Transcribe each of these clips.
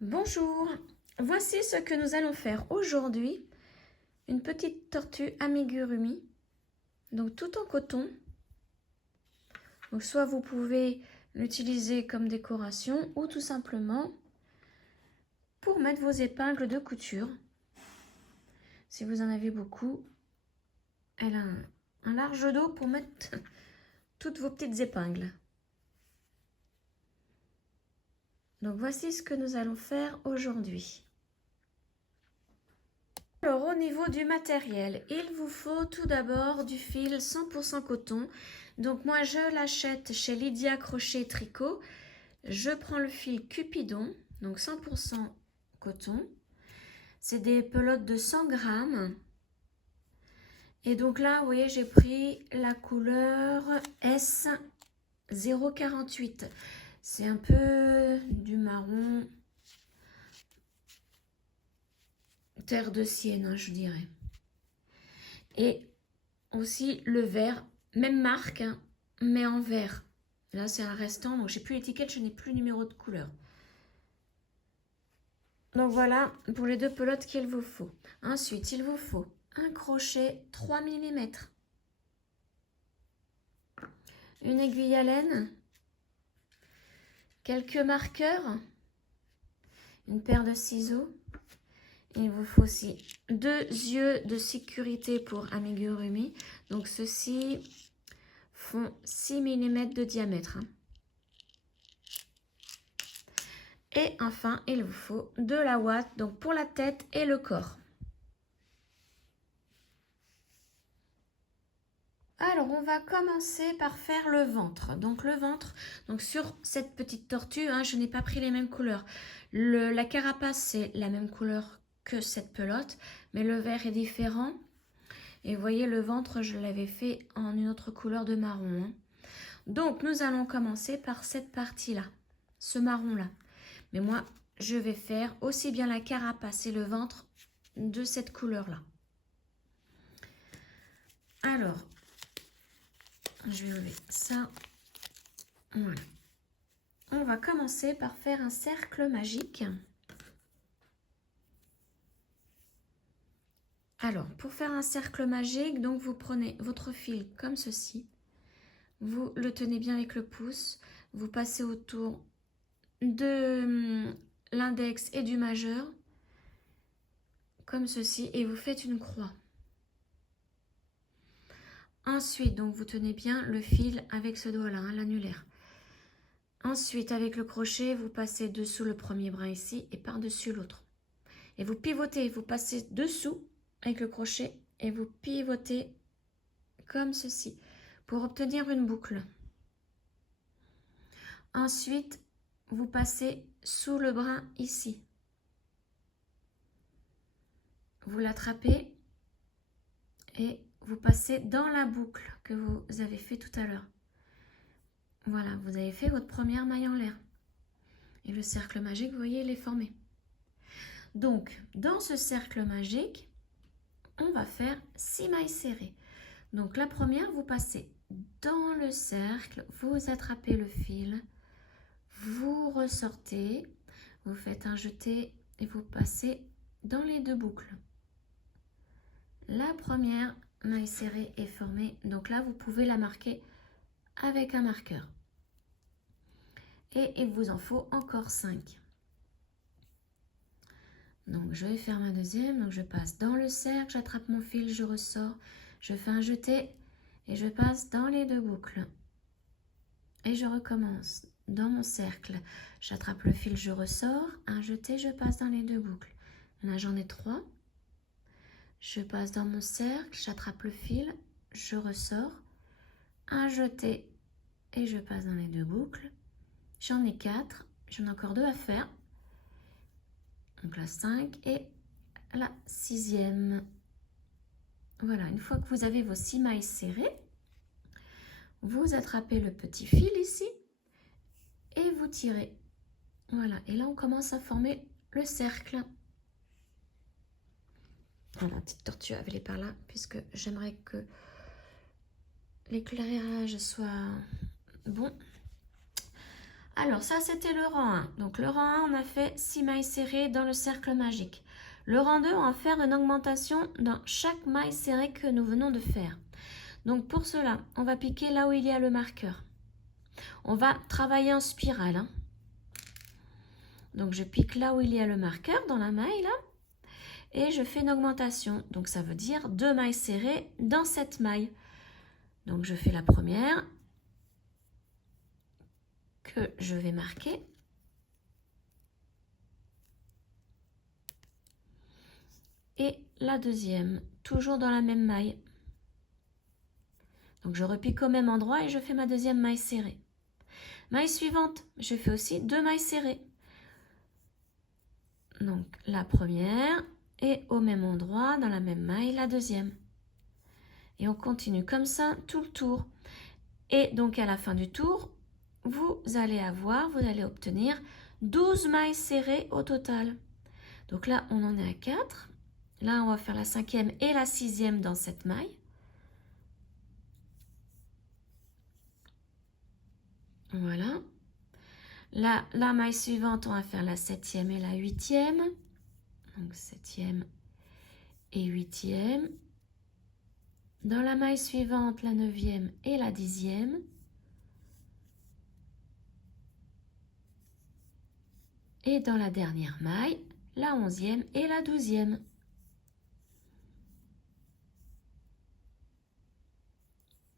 Bonjour, voici ce que nous allons faire aujourd'hui. Une petite tortue amigurumi, donc tout en coton. Donc soit vous pouvez l'utiliser comme décoration ou tout simplement pour mettre vos épingles de couture. Si vous en avez beaucoup, elle a un large dos pour mettre toutes vos petites épingles. Donc voici ce que nous allons faire aujourd'hui. Alors au niveau du matériel, il vous faut tout d'abord du fil 100% coton. Donc moi je l'achète chez Lydia Crochet Tricot. Je prends le fil Cupidon, donc 100% coton. C'est des pelotes de 100 grammes. Et donc là, vous voyez, j'ai pris la couleur S048. C'est un peu du marron, terre de sienne, hein, je dirais. Et aussi le vert, même marque, hein, mais en vert. Là, c'est un restant, donc j'ai plus l'étiquette, je n'ai plus le numéro de couleur. Donc voilà pour les deux pelotes qu'il vous faut. Ensuite, il vous faut un crochet 3 mm, une aiguille à laine, quelques marqueurs, une paire de ciseaux. Il vous faut aussi 2 yeux de sécurité pour amigurumi. Donc ceux-ci font 6 mm de diamètre. Et enfin, il vous faut de la ouate, donc pour la tête et le corps. Alors, on va commencer par faire le ventre. Donc, le ventre, donc sur cette petite tortue, hein, je n'ai pas pris les mêmes couleurs. La carapace, c'est la même couleur que cette pelote, mais le vert est différent. Et vous voyez, le ventre, je l'avais fait en une autre couleur de marron. Hein. Donc, nous allons commencer par cette partie-là, ce marron-là. Mais moi, je vais faire aussi bien la carapace et le ventre de cette couleur-là. Alors, je vais enlever ça. Voilà. On va commencer par faire un cercle magique. Alors, pour faire un cercle magique, donc vous prenez votre fil comme ceci. Vous le tenez bien avec le pouce. Vous passez autour de l'index et du majeur, comme ceci, et vous faites une croix. Ensuite, donc vous tenez bien le fil avec ce doigt-là, hein, l'annulaire. Ensuite, avec le crochet, vous passez dessous le premier brin ici et par-dessus l'autre. Et vous pivotez, vous passez dessous avec le crochet et vous pivotez comme ceci pour obtenir une boucle. Ensuite, vous passez sous le brin ici. Vous l'attrapez et vous passez dans la boucle que vous avez fait tout à l'heure. Voilà, vous avez fait votre première maille en l'air. Et le cercle magique, vous voyez, il est formé. Donc, dans ce cercle magique, on va faire 6 mailles serrées. Donc, la première, vous passez dans le cercle, vous attrapez le fil, vous ressortez, vous faites un jeté et vous passez dans les deux boucles. La première maille serrée est formée, donc là, vous pouvez la marquer avec un marqueur. Et il vous en faut encore 5. Donc, je vais faire ma deuxième. Donc, je passe dans le cercle, j'attrape mon fil, je ressors, je fais un jeté et je passe dans les deux boucles. Et je recommence dans mon cercle. J'attrape le fil, je ressors, un jeté, je passe dans les deux boucles. Là, j'en ai 3. Je passe dans mon cercle, j'attrape le fil, je ressors, un jeté et je passe dans les deux boucles. J'en ai 4, j'en ai encore 2 à faire. Donc la 5 et la 6e. Voilà, une fois que vous avez vos 6 mailles serrées, vous attrapez le petit fil ici et vous tirez. Voilà, et là on commence à former le cercle. Voilà, la petite tortue, elle est par là, puisque j'aimerais que l'éclairage soit bon. Alors ça c'était le rang 1. Donc le rang 1 on a fait 6 mailles serrées dans le cercle magique. Le rang 2 on va faire une augmentation dans chaque maille serrée que nous venons de faire. Donc pour cela on va piquer là où il y a le marqueur. On va travailler en spirale. Hein. Donc je pique là où il y a le marqueur dans la maille là. Et je fais une augmentation. Donc ça veut dire 2 mailles serrées dans cette maille. Donc je fais la première que je vais marquer. Et la deuxième, toujours dans la même maille. Donc je repique au même endroit et je fais ma deuxième maille serrée. Maille suivante, je fais aussi 2 mailles serrées. Donc la première et au même endroit, dans la même maille, la deuxième. Et on continue comme ça tout le tour. Et donc à la fin du tour, vous allez obtenir 12 mailles serrées au total. Donc là, on en est à 4. Là, on va faire la 5e et la 6e dans cette maille. Voilà. Là, la maille suivante, on va faire la 7e et la 8e. Donc 7e et 8e. Dans la maille suivante, la 9e et la 10e. Et dans la dernière maille, la 11e et la 12e.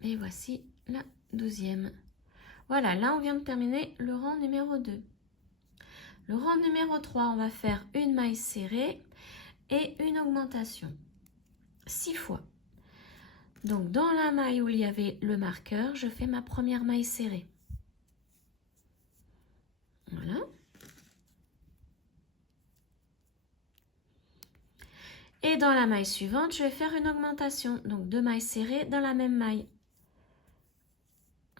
Et voici la 12e. Voilà, là on vient de terminer le rang numéro 2. Le rang numéro 3, on va faire une maille serrée et une augmentation. 6 fois. Donc dans la maille où il y avait le marqueur, je fais ma première maille serrée. Voilà. Et dans la maille suivante, je vais faire une augmentation. Donc 2 mailles serrées dans la même maille.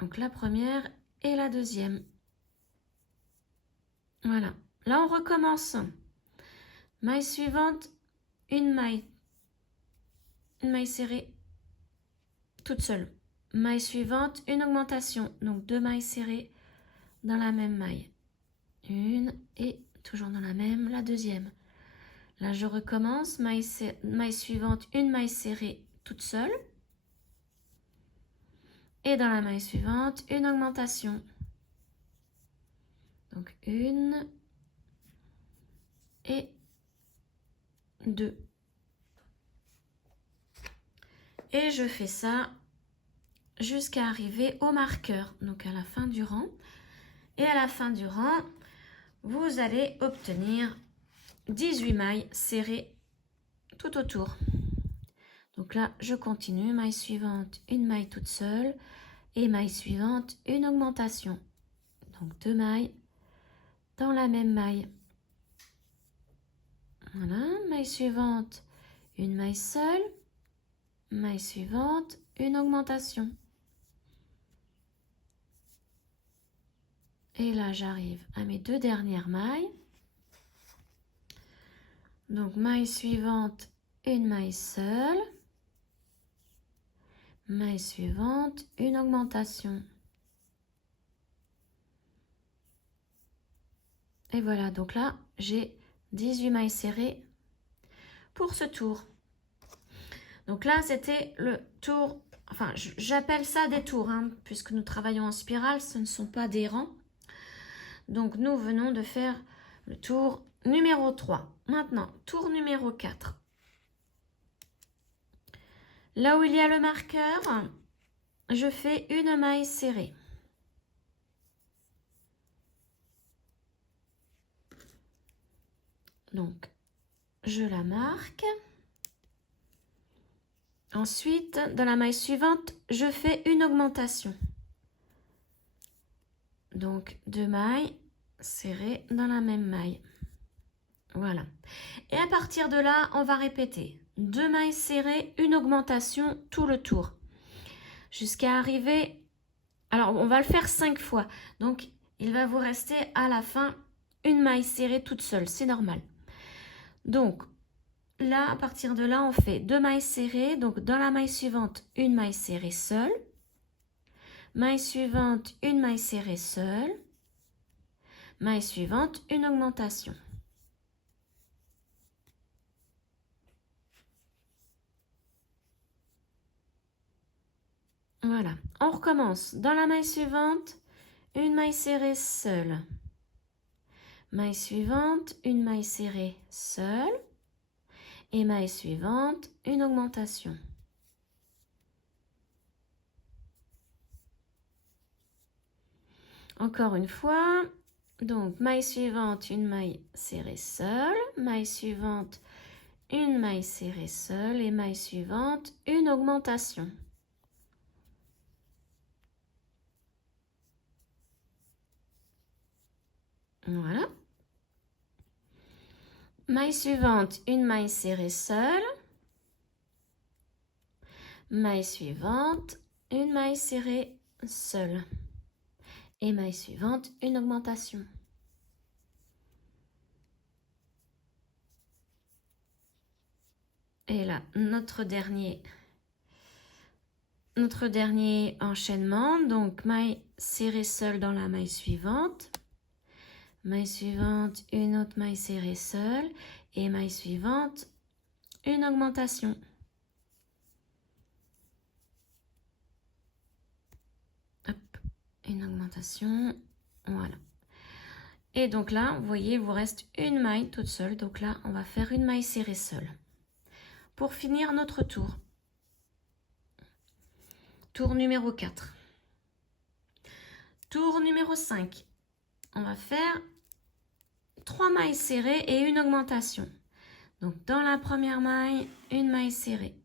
Donc la première et la deuxième. Voilà. Là, on recommence. Maille suivante, une maille serrée toute seule. Maille suivante, une augmentation. Donc 2 mailles serrées dans la même maille. Une et toujours dans la même, la deuxième. Là, je recommence. Maille suivante, une maille serrée toute seule. Et dans la maille suivante, une augmentation. Donc une et 2. Et je fais ça jusqu'à arriver au marqueur, donc à la fin du rang. Et à la fin du rang, vous allez obtenir 18 mailles serrées tout autour. Donc là, je continue. Maille suivante, une maille toute seule. Et maille suivante, une augmentation. Donc 2 mailles dans la même maille. Voilà, maille suivante, une maille seule. Maille suivante, une augmentation. Et là, j'arrive à mes 2 dernières mailles. Donc, maille suivante, une maille seule. Maille suivante, une augmentation. Et voilà, donc là, j'ai 18 mailles serrées pour ce tour. Donc là, c'était le tour, enfin, j'appelle ça des tours, hein, puisque nous travaillons en spirale, ce ne sont pas des rangs. Donc, nous venons de faire le tour numéro 3. Maintenant, tour numéro 4. Là où il y a le marqueur, je fais une maille serrée. Donc, je la marque. Ensuite, dans la maille suivante, je fais une augmentation. Donc, 2 mailles serrées dans la même maille. Voilà. Et à partir de là, on va répéter 2 mailles serrées, une augmentation tout le tour. Jusqu'à arriver... Alors, on va le faire 5 fois. Donc, il va vous rester à la fin une maille serrée toute seule. C'est normal. Donc, là, à partir de là, on fait 2 mailles serrées. Donc, dans la maille suivante, une maille serrée seule. Maille suivante, une maille serrée seule. Maille suivante, une augmentation. Voilà, on recommence. Dans la maille suivante, une maille serrée seule. Maille suivante, une maille serrée seule. Et maille suivante, une augmentation. Encore une fois, donc maille suivante, une maille serrée seule. Maille suivante, une maille serrée seule. Et maille suivante, une augmentation. Voilà. Maille suivante, une maille serrée seule. Maille suivante, une maille serrée seule. Et maille suivante, une augmentation. Et là, notre dernier enchaînement. Donc, maille serrée seule dans la maille suivante. Maille suivante, une autre maille serrée seule. Et maille suivante, une augmentation. Hop, une augmentation. Voilà. Et donc là, vous voyez, il vous reste une maille toute seule. Donc là, on va faire une maille serrée seule. Pour finir notre tour. Tour numéro 4. Tour numéro 5. On va faire 3 mailles serrées et une augmentation. Donc dans la première maille, une maille serrée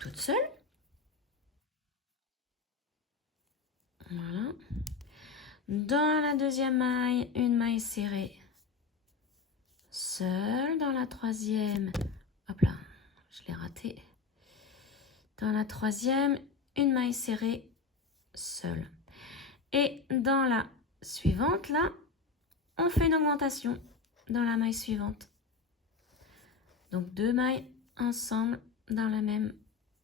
toute seule. Voilà. Dans la deuxième maille, une maille serrée seule. Dans la troisième, hop là, je l'ai raté. Dans la troisième, une maille serrée seule. Et dans la suivante, là, on fait une augmentation dans la maille suivante. Donc 2 mailles ensemble dans la même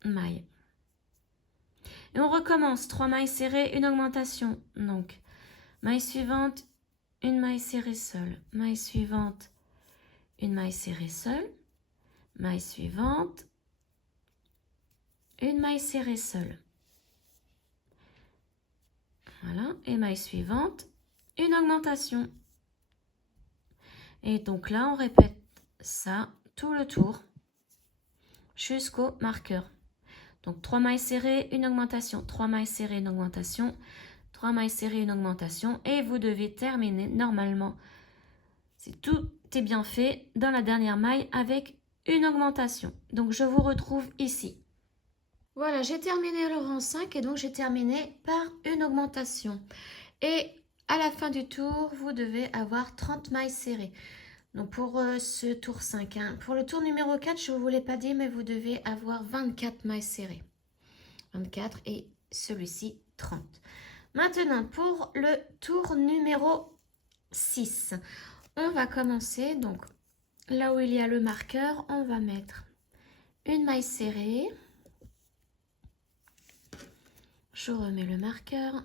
maille. Et on recommence, 3 mailles serrées, une augmentation. Donc, maille suivante, une maille serrée seule. Maille suivante, une maille serrée seule. Maille suivante, une maille serrée seule. Voilà, et maille suivante, une augmentation. Et donc là, on répète ça tout le tour jusqu'au marqueur. Donc 3 mailles serrées, une augmentation, 3 mailles serrées, une augmentation, 3 mailles serrées, une augmentation. Et vous devez terminer normalement, si tout est bien fait, dans la dernière maille avec une augmentation. Donc je vous retrouve ici. Voilà, j'ai terminé le rang 5 et donc j'ai terminé par une augmentation. Et à la fin du tour, vous devez avoir 30 mailles serrées. Donc pour ce tour 5, hein. Pour le tour numéro 4, je ne vous l'ai pas dit, mais vous devez avoir 24 mailles serrées. 24 et celui-ci 30. Maintenant, pour le tour numéro 6, on va commencer. Donc là où il y a le marqueur, on va mettre une maille serrée. Je remets le marqueur.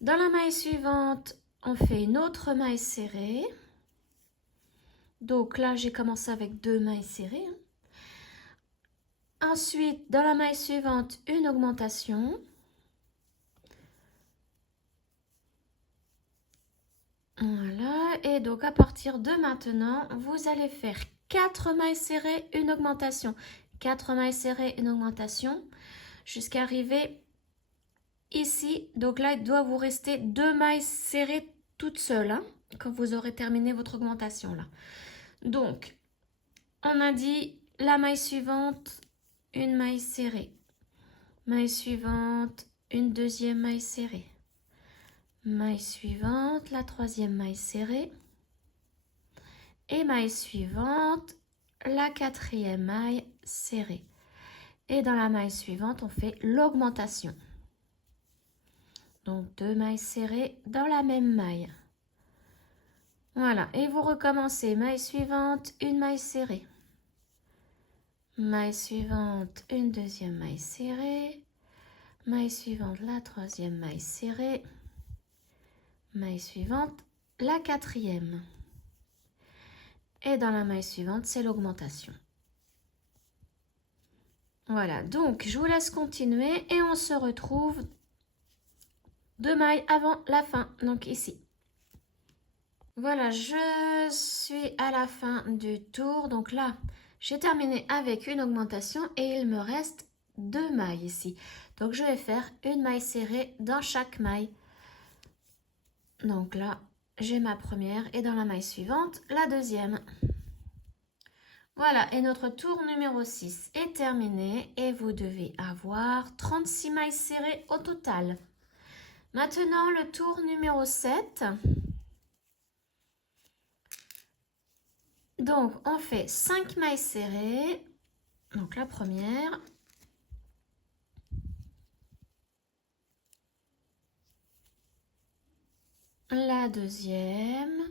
Dans la maille suivante, on fait une autre maille serrée. Donc là, j'ai commencé avec 2 mailles serrées. Ensuite, dans la maille suivante, une augmentation. Voilà, et donc à partir de maintenant, vous allez faire 4 mailles serrées, une augmentation. 4 mailles serrées, une augmentation, jusqu'à arriver ici. Donc là, il doit vous rester 2 mailles serrées toutes seules, hein, quand vous aurez terminé votre augmentation là. Donc, on a dit la maille suivante, une maille serrée. Maille suivante, une deuxième maille serrée. Maille suivante, la troisième maille serrée. Et maille suivante, la quatrième maille serrée. Et dans la maille suivante, on fait l'augmentation. Donc 2 mailles serrées dans la même maille. Voilà, et vous recommencez. Maille suivante, une maille serrée. Maille suivante, une deuxième maille serrée. Maille suivante, la troisième maille serrée. maille suivante, la quatrième. Et dans la maille suivante, c'est l'augmentation. Voilà, donc je vous laisse continuer et on se retrouve 2 mailles avant la fin, donc ici. Voilà, je suis à la fin du tour, donc là, j'ai terminé avec une augmentation et il me reste 2 mailles ici. Donc je vais faire une maille serrée dans chaque maille. Donc là, j'ai ma première et dans la maille suivante, la deuxième. Voilà, et notre tour numéro 6 est terminé et vous devez avoir 36 mailles serrées au total. Maintenant, le tour numéro 7. Donc, on fait 5 mailles serrées. Donc, la première. La deuxième.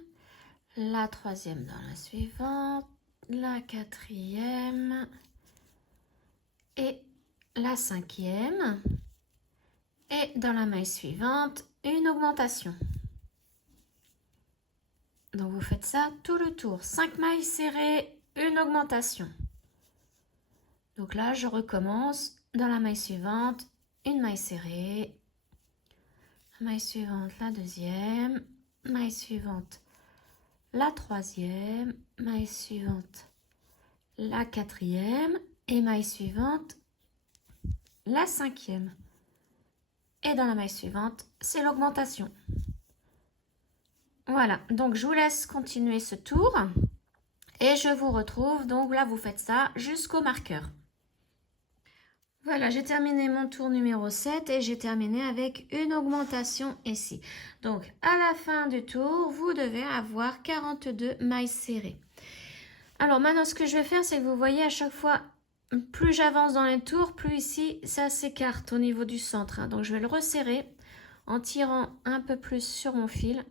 La troisième dans la suivante. La quatrième. Et la cinquième. Et dans la maille suivante, une augmentation. Donc vous faites ça tout le tour. 5 mailles serrées, une augmentation. Donc là, je recommence dans la maille suivante, une maille serrée. La maille suivante, la deuxième. Maille suivante, la troisième. Maille suivante, la quatrième. Et maille suivante, la cinquième. Et dans la maille suivante, c'est l'augmentation. Voilà, donc je vous laisse continuer ce tour. Et je vous retrouve, donc là vous faites ça jusqu'au marqueur. Voilà, j'ai terminé mon tour numéro 7 et j'ai terminé avec une augmentation ici. Donc à la fin du tour, vous devez avoir 42 mailles serrées. Alors maintenant ce que je vais faire, c'est que vous voyez à chaque fois, plus j'avance dans les tours, plus ici ça s'écarte au niveau du centre. Donc je vais le resserrer en tirant un peu plus sur mon fil.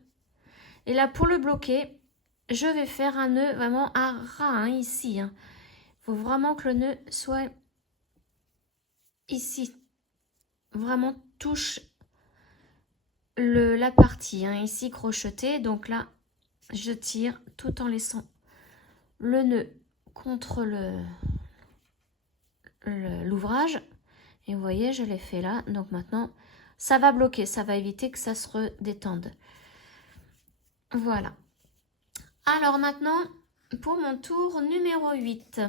Et là pour le bloquer, je vais faire un nœud vraiment à ras ici. Il faut vraiment que le nœud soit ici. Vraiment touche la partie ici crochetée. Donc là, je tire tout en laissant le nœud contre l'ouvrage. Et vous voyez, je l'ai fait là. Donc maintenant, ça va bloquer. Ça va éviter que ça se redétende. Voilà. Alors maintenant, pour mon tour numéro 8,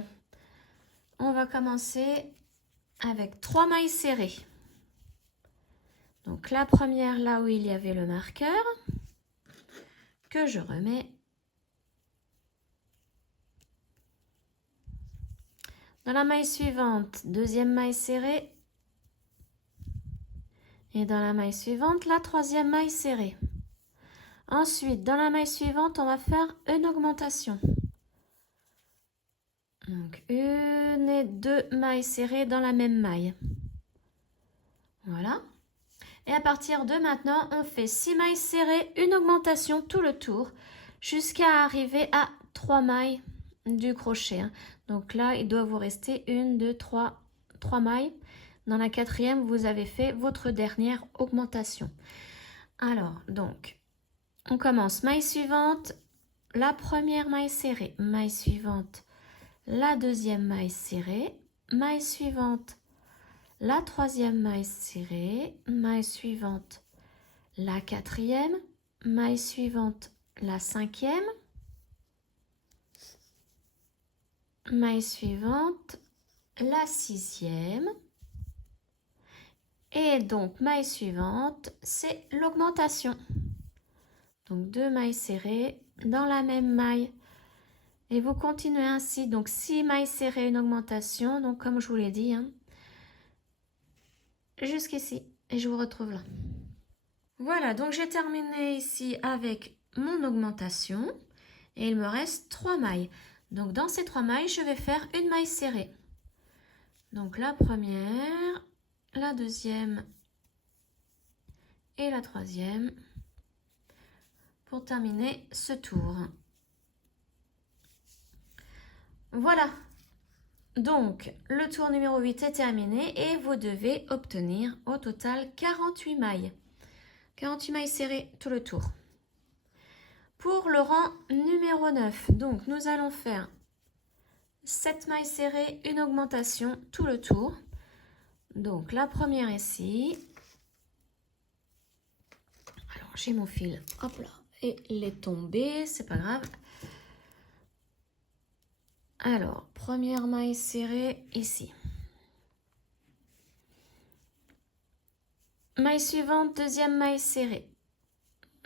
on va commencer avec 3 mailles serrées. Donc la première là où il y avait le marqueur, que je remets. Dans la maille suivante, deuxième maille serrée. Et dans la maille suivante, la troisième maille serrée. Ensuite, dans la maille suivante, on va faire une augmentation. Donc, une et 2 mailles serrées dans la même maille. Voilà. Et à partir de maintenant, on fait 6 mailles serrées, une augmentation tout le tour, jusqu'à arriver à 3 mailles du crochet. Donc là, il doit vous rester 1, 2, 3 mailles. Dans la quatrième, vous avez fait votre dernière augmentation. Alors, donc, on commence maille suivante, la première maille serrée, maille suivante, la deuxième maille serrée, maille suivante, la troisième maille serrée, maille suivante, la quatrième, maille suivante, la cinquième, maille suivante, la sixième, et donc maille suivante, c'est l'augmentation. Donc 2 mailles serrées dans la même maille. Et vous continuez ainsi, donc 6 mailles serrées, une augmentation, donc comme je vous l'ai dit, jusqu'ici. Et je vous retrouve là. Voilà, donc j'ai terminé ici avec mon augmentation. Et il me reste 3 mailles. Donc dans ces 3 mailles, je vais faire une maille serrée. Donc la première, la deuxième et la troisième. Pour terminer ce tour. Voilà. Donc, le tour numéro 8 est terminé et vous devez obtenir au total 48 mailles. 48 mailles serrées tout le tour. Pour le rang numéro 9, donc nous allons faire 7 mailles serrées, une augmentation tout le tour. Donc la première ici. Alors j'ai mon fil, hop là, et il est tombé, c'est pas grave. Alors, première maille serrée ici. Maille suivante, deuxième maille serrée.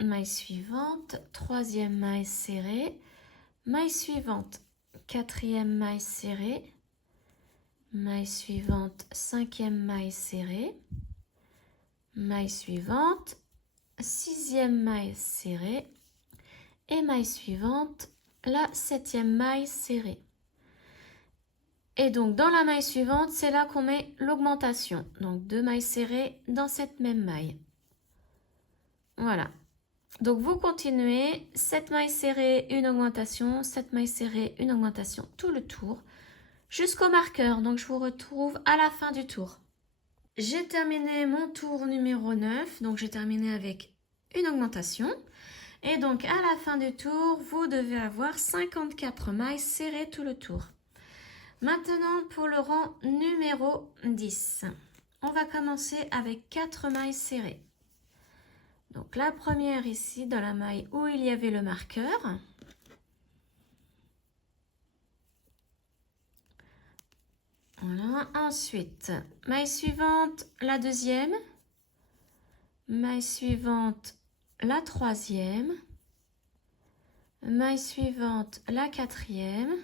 Maille suivante, troisième maille serrée. Maille suivante, quatrième maille serrée. Maille suivante, cinquième maille serrée. Maille suivante, sixième maille serrée. Et maille suivante, la septième maille serrée. Et donc, dans la maille suivante, c'est là qu'on met l'augmentation. Donc, 2 mailles serrées dans cette même maille. Voilà. Donc, vous continuez. 7 mailles serrées, une augmentation. 7 mailles serrées, une augmentation. Tout le tour. Jusqu'au marqueur. Donc, je vous retrouve à la fin du tour. J'ai terminé mon tour numéro 9. Donc, j'ai terminé avec une augmentation. Et donc, à la fin du tour, vous devez avoir 54 mailles serrées tout le tour. Maintenant, pour le rang numéro 10, on va commencer avec 4 mailles serrées. Donc, la première ici, dans la maille où il y avait le marqueur. Voilà. Ensuite, maille suivante, la deuxième. Maille suivante, la troisième. Maille suivante, la quatrième.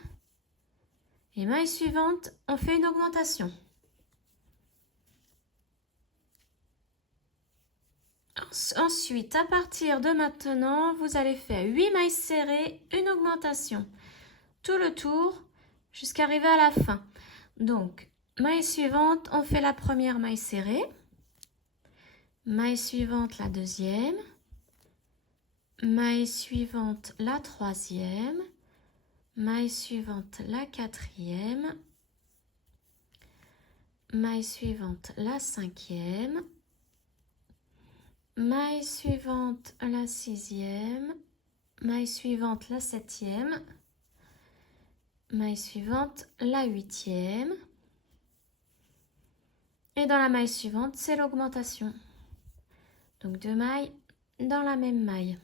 Et maille suivante, on fait une augmentation. Ensuite, à partir de maintenant, vous allez faire 8 mailles serrées, une augmentation. Tout le tour jusqu'à arriver à la fin. Donc, maille suivante, on fait la première maille serrée. Maille suivante, la deuxième. Maille suivante, la troisième. Maille suivante, la quatrième. Maille suivante, la cinquième. Maille suivante, la sixième. Maille suivante, la septième. Maille suivante, la huitième. Et dans la maille suivante, c'est l'augmentation. Donc 2 mailles dans la même maille.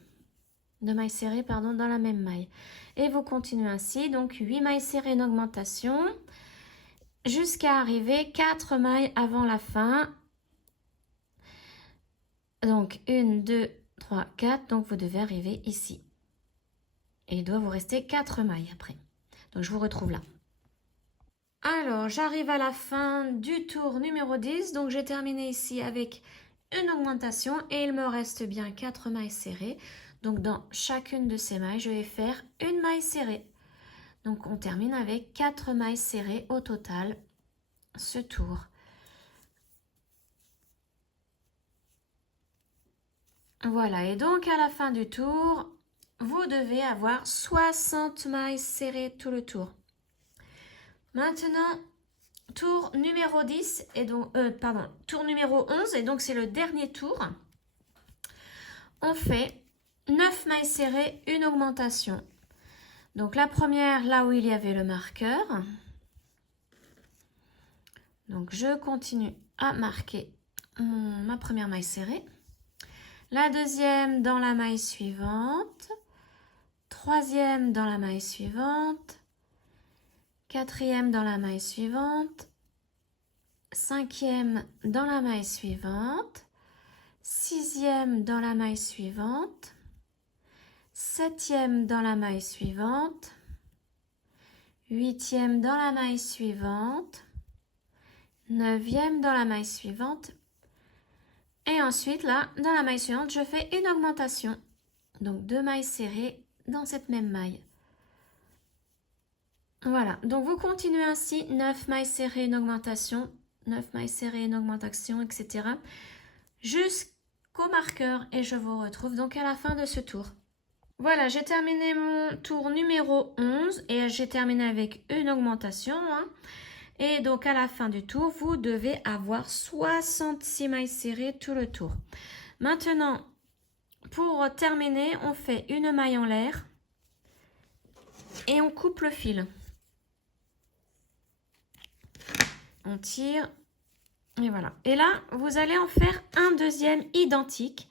2 mailles serrées, pardon, dans la même maille. Et vous continuez ainsi, donc 8 mailles serrées, une augmentation, jusqu'à arriver 4 mailles avant la fin. Donc 1, 2, 3, 4, donc vous devez arriver ici. Et il doit vous rester 4 mailles après. Donc je vous retrouve là. Alors, j'arrive à la fin du tour numéro 10, donc j'ai terminé ici avec une augmentation et il me reste bien 4 mailles serrées. Donc dans chacune de ces mailles, je vais faire une maille serrée. Donc on termine avec 4 mailles serrées au total ce tour. Voilà, et donc à la fin du tour, vous devez avoir 60 mailles serrées tout le tour. Maintenant, tour numéro 10, et donc, tour numéro 11, et donc c'est le dernier tour. On fait 9 mailles serrées, une augmentation. Donc la première, là où il y avait le marqueur. Donc je continue à marquer ma première maille serrée. La deuxième dans la maille suivante. Troisième dans la maille suivante. Quatrième dans la maille suivante. Cinquième dans la maille suivante. Sixième dans la maille suivante. Septième dans la maille suivante. Huitième dans la maille suivante. Neuvième dans la maille suivante. Et ensuite, là, dans la maille suivante, je fais une augmentation. Donc, 2 mailles serrées dans cette même maille. Voilà. Donc, vous continuez ainsi. 9 mailles serrées, une augmentation. 9 mailles serrées, une augmentation, etc. Jusqu'au marqueur. Et je vous retrouve donc à la fin de ce tour. Voilà, j'ai terminé mon tour numéro 11. Et j'ai terminé avec une augmentation. Et donc, à la fin du tour, vous devez avoir 66 mailles serrées tout le tour. Maintenant, pour terminer, on fait une maille en l'air et on coupe le fil. On tire et voilà. Et là, vous allez en faire un deuxième identique,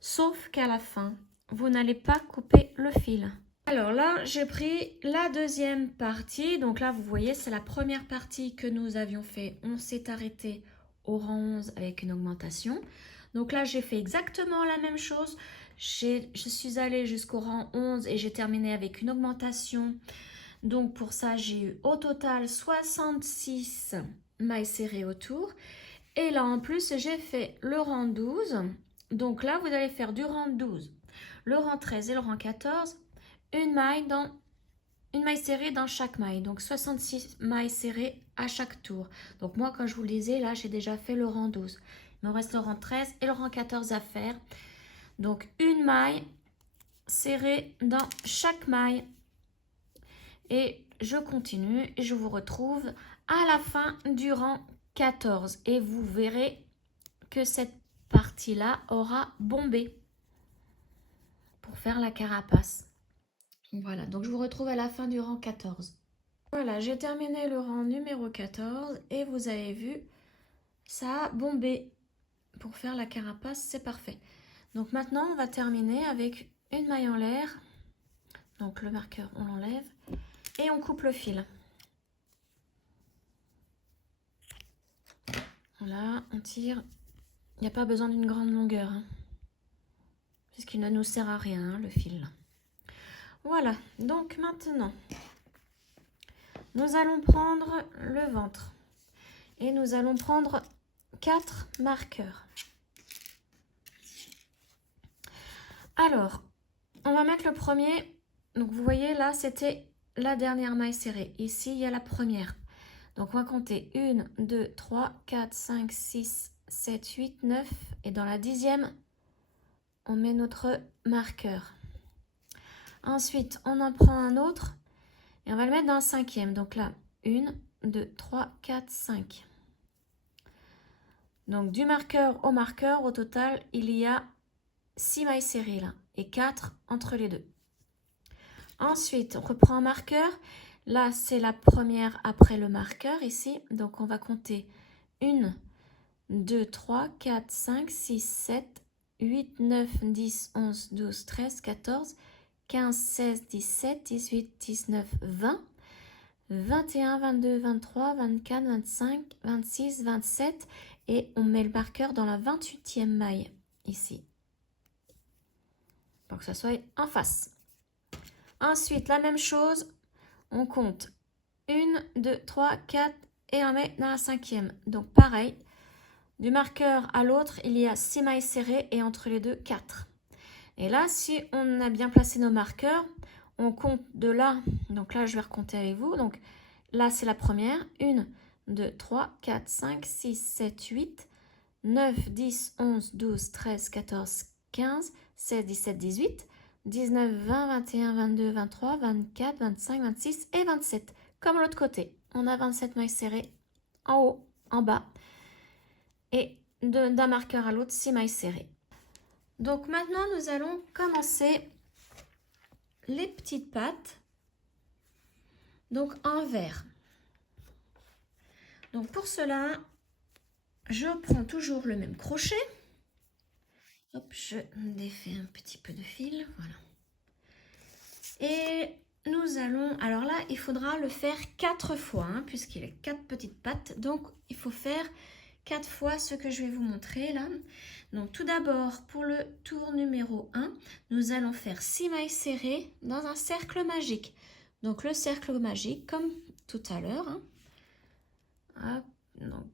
sauf qu'à la fin, vous n'allez pas couper le fil. Alors là, j'ai pris la deuxième partie. Donc là, vous voyez, c'est la première partie que nous avions fait. On s'est arrêté au rang 11 avec une augmentation. Donc là, j'ai fait exactement la même chose. Je suis allée jusqu'au rang 11 et j'ai terminé avec une augmentation. Donc pour ça, j'ai eu au total 66 mailles serrées autour. Et là, en plus, j'ai fait le rang 12. Donc là, vous allez faire du rang 12, le rang 13 et le rang 14, une maille serrée dans chaque maille. Donc 66 mailles serrées à chaque tour. Donc moi, quand je vous le disais, là, j'ai déjà fait le rang 12. Il me reste le rang 13 et le rang 14 à faire. Donc une maille serrée dans chaque maille. Et je continue et je vous retrouve à la fin du rang 14. Et vous verrez que cette partie-là aura bombé pour faire la carapace. Voilà, donc je vous retrouve à la fin du rang 14. Voilà, j'ai terminé le rang numéro 14 et vous avez vu, ça a bombé. Pour faire la carapace, c'est parfait. Donc maintenant, on va terminer avec une maille en l'air. Donc le marqueur, on l'enlève et on coupe le fil. Voilà, on tire. Il n'y a pas besoin d'une grande longueur, hein, puisqu'il ne nous sert à rien, hein, le fil. Voilà, donc maintenant, nous allons prendre le ventre et nous allons prendre 4 marqueurs. Alors, on va mettre le premier. Donc, vous voyez, là, c'était la dernière maille serrée. Ici, il y a la première. Donc, on va compter 1, 2, 3, 4, 5, 6, 7, 8, 9. Et dans la 10e, on met notre marqueur. Ensuite, on en prend un autre et on va le mettre dans la 5e. Donc là, 1, 2, 3, 4, 5. Donc, du marqueur au marqueur, au total, il y a 6 mailles serrées là et 4 entre les deux. Ensuite, on reprend un marqueur. Là, c'est la première après le marqueur ici. Donc, on va compter 1, 2, 3, 4, 5, 6, 7, 8, 9, 10, 11, 12, 13, 14, 15, 16, 17, 18, 19, 20, 21, 22, 23, 24, 25, 26, 27. Et on met le marqueur dans la 28e maille ici. Pour que ça soit en face. Ensuite, la même chose, on compte 1, 2, 3, 4 et on met dans la 5e. Donc pareil, du marqueur à l'autre, il y a 6 mailles serrées et entre les deux, 4. Et là, si on a bien placé nos marqueurs, on compte de là. Donc là, je vais recompter avec vous. Donc là, c'est la première. 1, 2, 3, 4, 5, 6, 7, 8, 9, 10, 11, 12, 13, 14, 15, 16, 17, 18, 19, 20, 21, 22, 23, 24, 25, 26 et 27. Comme l'autre côté, on a 27 mailles serrées en haut, en bas. Et d'un marqueur à l'autre, 6 mailles serrées. Donc maintenant, nous allons commencer les petites pattes. Donc en vert. Donc pour cela, je prends toujours le même crochet. Hop, je défais un petit peu de fil, voilà. Et nous allons, alors là, il faudra le faire 4 fois, hein, puisqu'il a 4 petites pattes. Donc, il faut faire 4 fois ce que je vais vous montrer là. Donc, tout d'abord, pour le tour numéro 1, nous allons faire 6 mailles serrées dans un cercle magique. Donc, le cercle magique, comme tout à l'heure. Hein. Hop, donc,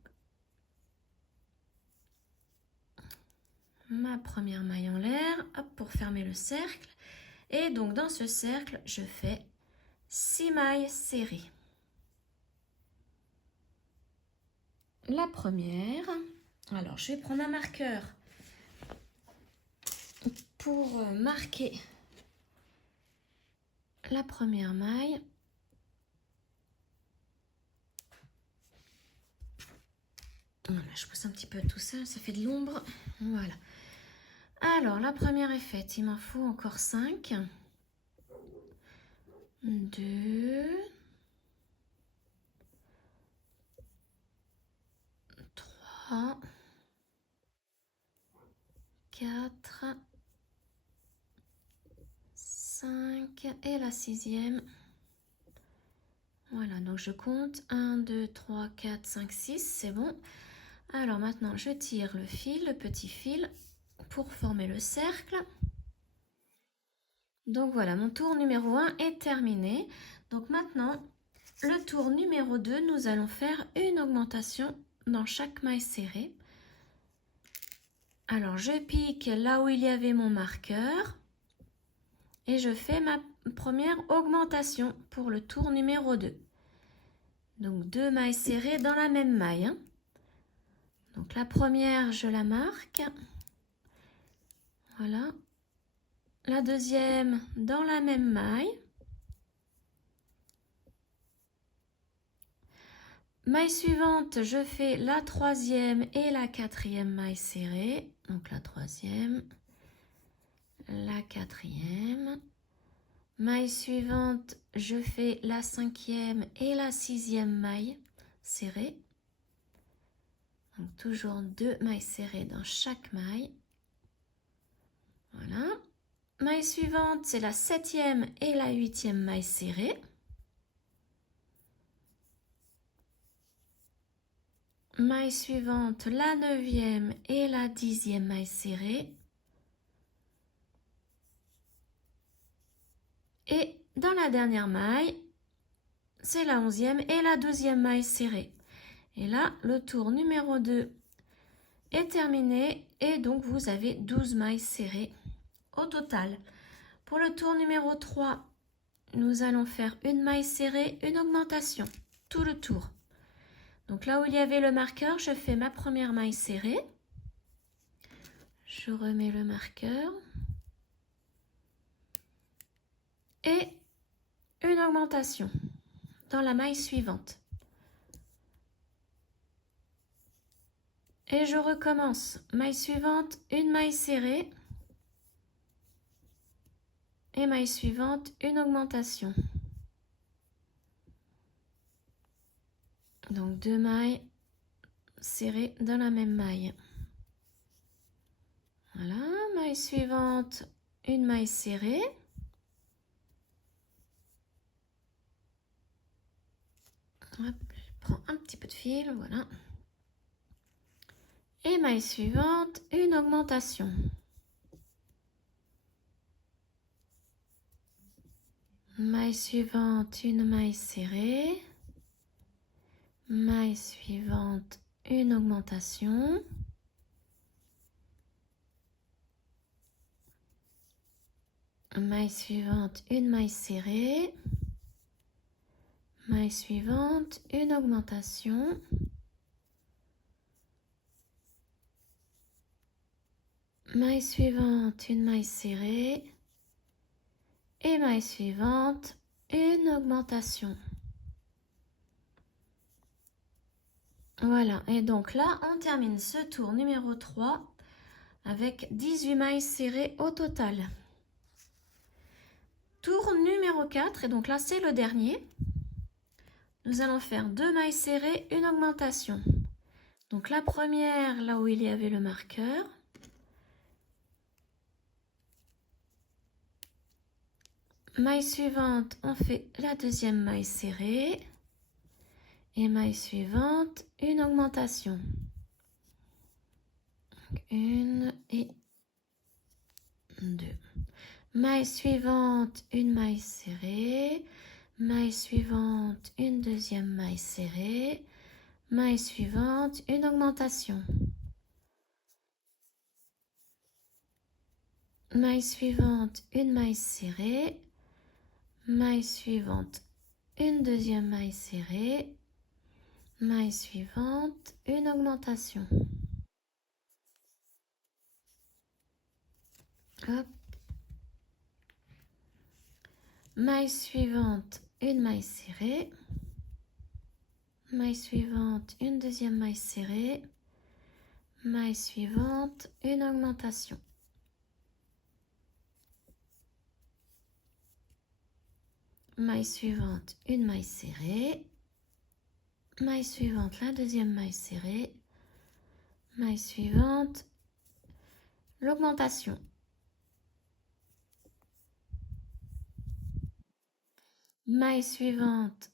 ma première maille en l'air, hop, pour fermer le cercle. Et donc, dans ce cercle, je fais 6 mailles serrées. La première, alors je vais prendre un marqueur pour marquer la première maille. Voilà, je pousse un petit peu tout ça, ça fait de l'ombre. Voilà. Alors, la première est faite. Il m'en faut encore 5. 2, 3, 4, 5 et la 6e. Voilà, donc je compte 1, 2, 3, 4, 5, 6, c'est bon. Alors maintenant, je tire le fil, le petit fil, pour former le cercle. Donc voilà, mon tour numéro 1 est terminé. Donc maintenant, le tour numéro 2, nous allons faire une augmentation dans chaque maille serrée. Alors, je pique là où il y avait mon marqueur et je fais ma première augmentation pour le tour numéro 2. Donc, 2 mailles serrées dans la même maille. Donc, la première, je la marque. Voilà. La deuxième, dans la même maille. Maille suivante, je fais la troisième et la quatrième maille serrée. Donc, la troisième, la quatrième. Maille suivante, je fais la cinquième et la sixième maille serrée. Donc toujours 2 mailles serrées dans chaque maille. Voilà. Maille suivante, c'est la septième et la huitième maille serrée. Maille suivante, la neuvième et la dixième maille serrée. Et dans la dernière maille, c'est la 11e et la 12e maille serrée. Et là, le tour numéro 2 est terminé et donc vous avez 12 mailles serrées au total. Pour le tour numéro 3, nous allons faire une maille serrée, une augmentation, tout le tour. Donc là où il y avait le marqueur, je fais ma première maille serrée. Je remets le marqueur. Et une augmentation dans la maille suivante. Et je recommence. Maille suivante, une maille serrée. Et maille suivante, une augmentation. Donc 2 mailles serrées dans la même maille. Voilà, maille suivante, une maille serrée. Hop, je prends un petit peu de fil, voilà. Et maille suivante, une augmentation. Maille suivante, une maille serrée. Maille suivante, une augmentation. Maille suivante, une maille serrée. Maille suivante, une augmentation. Maille suivante, une maille serrée. Et maille suivante, une augmentation. Voilà, et donc là, on termine ce tour numéro 3 avec 18 mailles serrées au total. Tour numéro 4, et donc là, c'est le dernier. Nous allons faire 2 mailles serrées, une augmentation. Donc la première, là où il y avait le marqueur. Maille suivante, on fait la deuxième maille serrée. Et maille suivante, une augmentation. Donc, 1 et 2. Maille suivante, une maille serrée. Maille suivante, une deuxième maille serrée. Maille suivante, une augmentation. Maille suivante, une maille serrée. Maille suivante, une deuxième maille serrée. Maille suivante, une augmentation. Hop. Maille suivante, une maille serrée. Maille suivante, une deuxième maille serrée. Maille suivante, une augmentation. maille suivante, une maille serrée, maille suivante, la deuxième maille serrée, maille suivante, l'augmentation, maille suivante,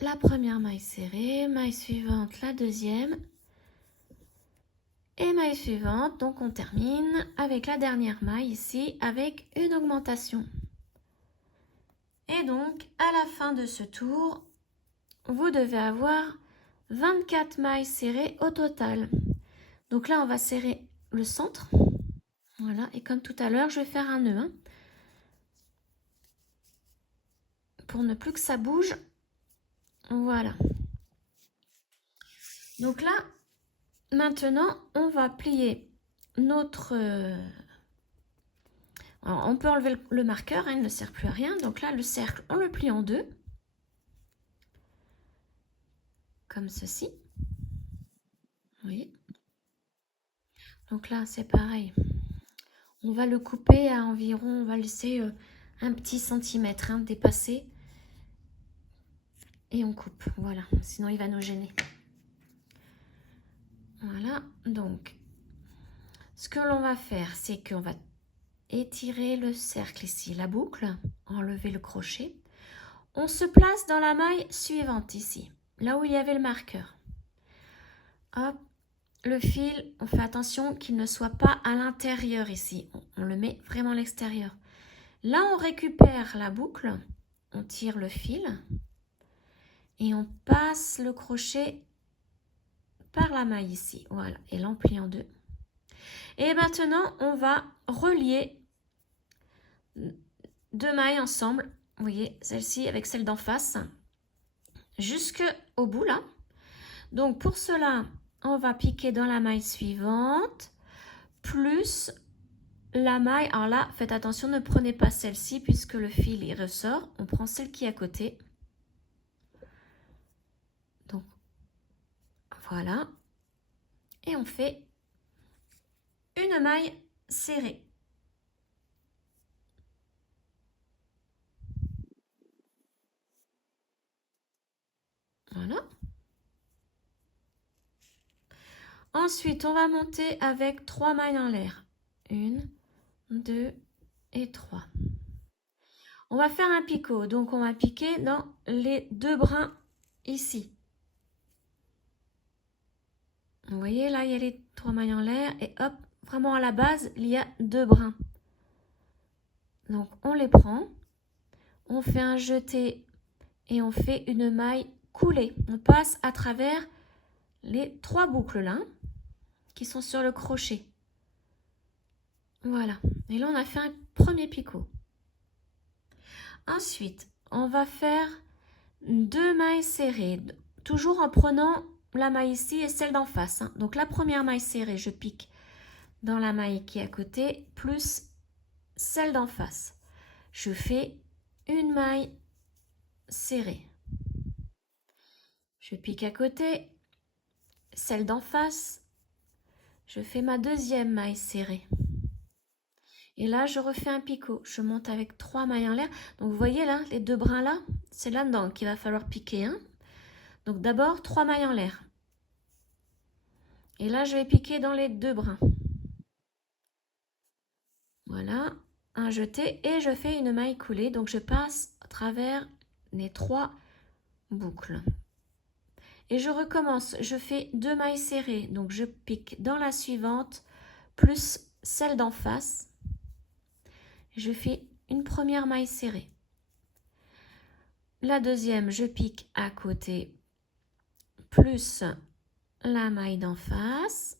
la première maille serrée, maille suivante, la deuxième, et maille suivante. Donc on termine avec la dernière maille ici avec une augmentation. Et donc à la fin de ce tour, vous devez avoir 24 mailles serrées au total. Donc là on va serrer le centre. Voilà, et comme tout à l'heure, je vais faire un nœud. Pour ne plus que ça bouge. Voilà. Donc là, maintenant, on va plier notre... Alors, on peut enlever le marqueur, il ne sert plus à rien. Donc là, le cercle, on le plie en deux. Comme ceci. Oui. Donc là, c'est pareil. On va le couper à environ, on va laisser un petit centimètre dépasser. Et on coupe, voilà. Sinon, il va nous gêner. Voilà, donc, ce que l'on va faire, c'est qu'on va étirer le cercle ici, la boucle, enlever le crochet. On se place dans la maille suivante ici, là où il y avait le marqueur. Hop, le fil, on fait attention qu'il ne soit pas à l'intérieur ici. On le met vraiment à l'extérieur. Là, on récupère la boucle, on tire le fil et on passe le crochet par la maille ici. Voilà, et là, on plie en deux. Et maintenant, on va relier deux mailles ensemble. Vous voyez, celle-ci avec celle d'en face, jusqu'au bout là. Donc, pour cela, on va piquer dans la maille suivante, plus la maille. Alors là, faites attention, ne prenez pas celle-ci puisque le fil il ressort. On prend celle qui est à côté. Donc, voilà. Et on fait une maille serrée. Voilà. Ensuite, on va monter avec 3 mailles en l'air. 1, 2 et 3. On va faire un picot. Donc, on va piquer dans les deux brins ici. Vous voyez, là, il y a les 3 mailles en l'air. Et hop, vraiment à la base, il y a 2 brins. Donc, on les prend. On fait un jeté et on fait une maille coulée. On passe à travers les 3 boucles là, qui sont sur le crochet. Voilà. Et là, on a fait un premier picot. Ensuite, on va faire 2 mailles serrées, toujours en prenant la maille ici et celle d'en face. Donc, la première maille serrée, je pique dans la maille qui est à côté, plus celle d'en face. Je fais une maille serrée. Je pique à côté, celle d'en face. Je fais ma deuxième maille serrée. Et là, je refais un picot. Je monte avec 3 mailles en l'air. Donc, vous voyez là, les deux brins là, c'est là-dedans qu'il va falloir piquer. Donc, d'abord, 3 mailles en l'air. Et là, je vais piquer dans les deux brins. Voilà, un jeté et je fais une maille coulée. Donc, je passe à travers les 3 boucles. Et je recommence. Je fais 2 mailles serrées. Donc, je pique dans la suivante, plus celle d'en face. Je fais une première maille serrée. La deuxième, je pique à côté, plus la maille d'en face.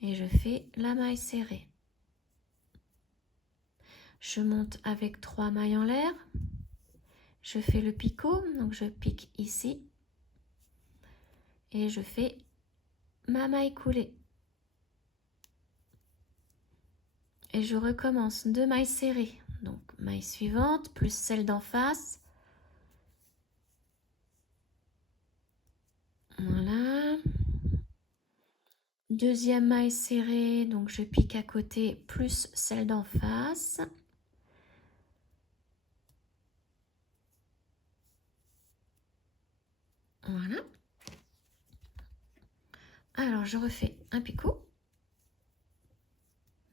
Et je fais la maille serrée. Je monte avec 3 mailles en l'air. Je fais le picot, donc je pique ici. Et je fais ma maille coulée. Et je recommence 2 mailles serrées. Donc maille suivante, plus celle d'en face. Voilà. Deuxième maille serrée, donc je pique à côté, plus celle d'en face. Voilà. Alors, je refais un picot.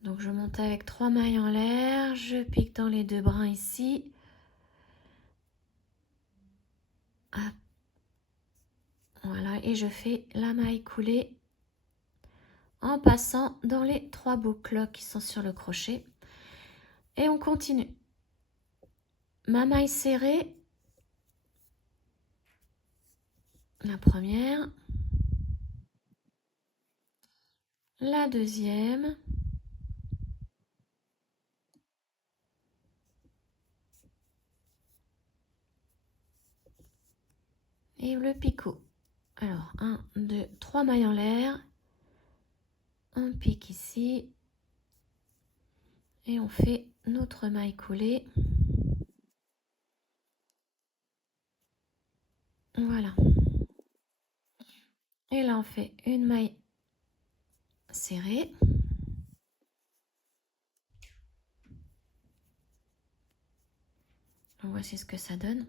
Donc, je monte avec 3 mailles en l'air. Je pique dans les 2 brins ici. Hop. Voilà, et je fais la maille coulée en passant dans les 3 boucles qui sont sur le crochet. Et on continue. Ma maille serrée, la première, la deuxième, et le picot. Alors, 1, 2, 3 mailles en l'air, on pique ici, et on fait notre maille coulée. Voilà. Et là, on fait une maille serrée. Voici ce que ça donne.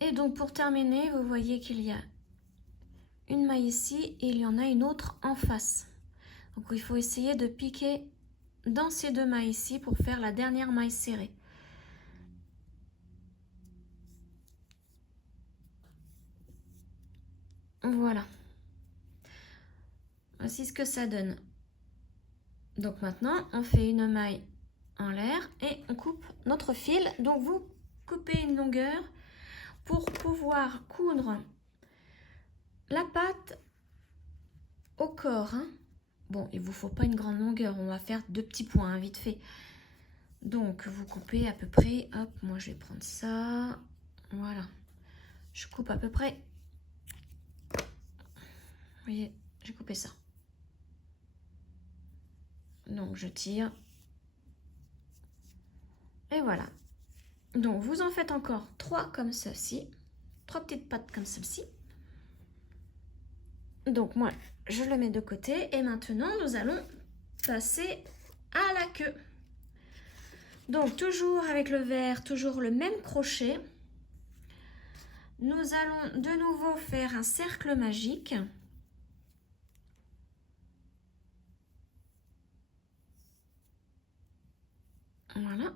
Et donc, pour terminer, vous voyez qu'il y a une maille ici et il y en a une autre en face. Donc, il faut essayer de piquer dans ces 2 mailles ici pour faire la dernière maille serrée. Voilà. Voici ce que ça donne. Donc maintenant, on fait une maille en l'air et on coupe notre fil. Donc vous coupez une longueur pour pouvoir coudre la patte au corps. Hein. Bon, il ne vous faut pas une grande longueur. On va faire 2 petits points, hein, vite fait. Donc vous coupez à peu près. Hop, moi je vais prendre ça. Voilà. Je coupe à peu près. Vous voyez, j'ai coupé ça. Donc je tire. Et voilà. Donc vous en faites encore 3 comme ceci. 3 petites pattes comme celle-ci. Donc moi, je le mets de côté. Et maintenant, nous allons passer à la queue. Donc toujours avec le vert, toujours le même crochet. Nous allons de nouveau faire un cercle magique. Voilà.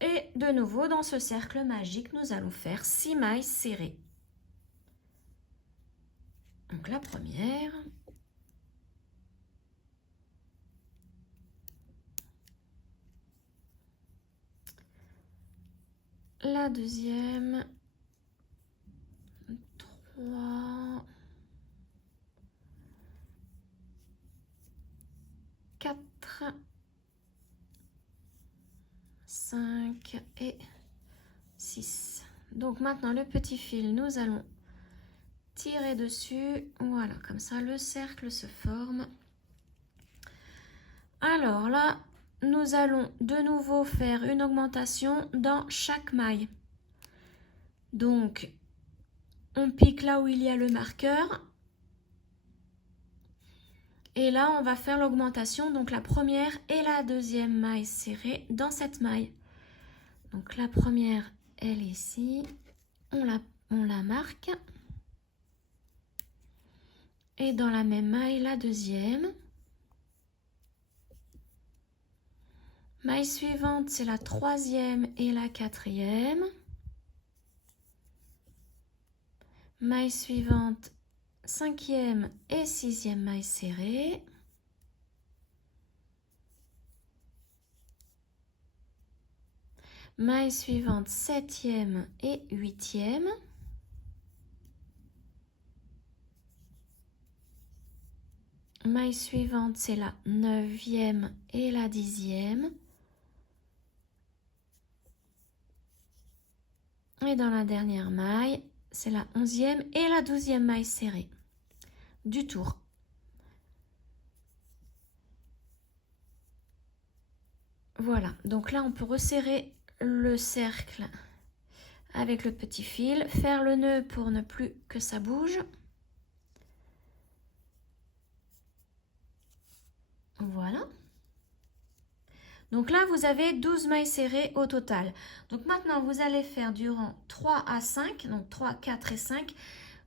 Et de nouveau, dans ce cercle magique, nous allons faire 6 mailles serrées. Donc la première. La deuxième. 3. 4. 5 et 6. Donc maintenant le petit fil, nous allons tirer dessus. Voilà, comme ça le cercle se forme. Alors là, nous allons de nouveau faire une augmentation dans chaque maille. Donc, on pique là où il y a le marqueur. Et là, on va faire l'augmentation, donc la première et la deuxième maille serrée dans cette maille. Donc la première, elle est ici. On la marque. Et dans la même maille, la deuxième. Maille suivante, c'est la troisième et la quatrième. Maille suivante, cinquième et sixième maille serrée. Maille suivante, septième et huitième. Maille suivante, c'est la neuvième et la dixième. Et dans la dernière maille, c'est la 11e et la 12e maille serrée du tour. Voilà, donc là on peut resserrer le cercle avec le petit fil, faire le nœud pour ne plus que ça bouge. Voilà. Donc là, vous avez 12 mailles serrées au total. Donc maintenant, vous allez faire du rang 3 à 5, donc 3, 4 et 5.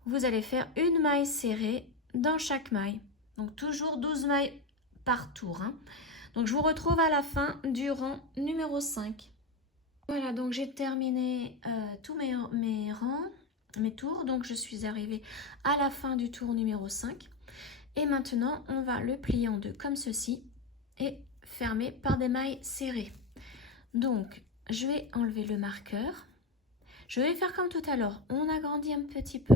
Vous allez faire une maille serrée dans chaque maille. Donc toujours 12 mailles par tour, hein. Donc je vous retrouve à la fin du rang numéro 5. Voilà, donc j'ai terminé tous mes rangs, mes tours. Donc je suis arrivée à la fin du tour numéro 5. Et maintenant, on va le plier en deux comme ceci et fermer par des mailles serrées. Donc, je vais enlever le marqueur. Je vais faire comme tout à l'heure. On agrandit un petit peu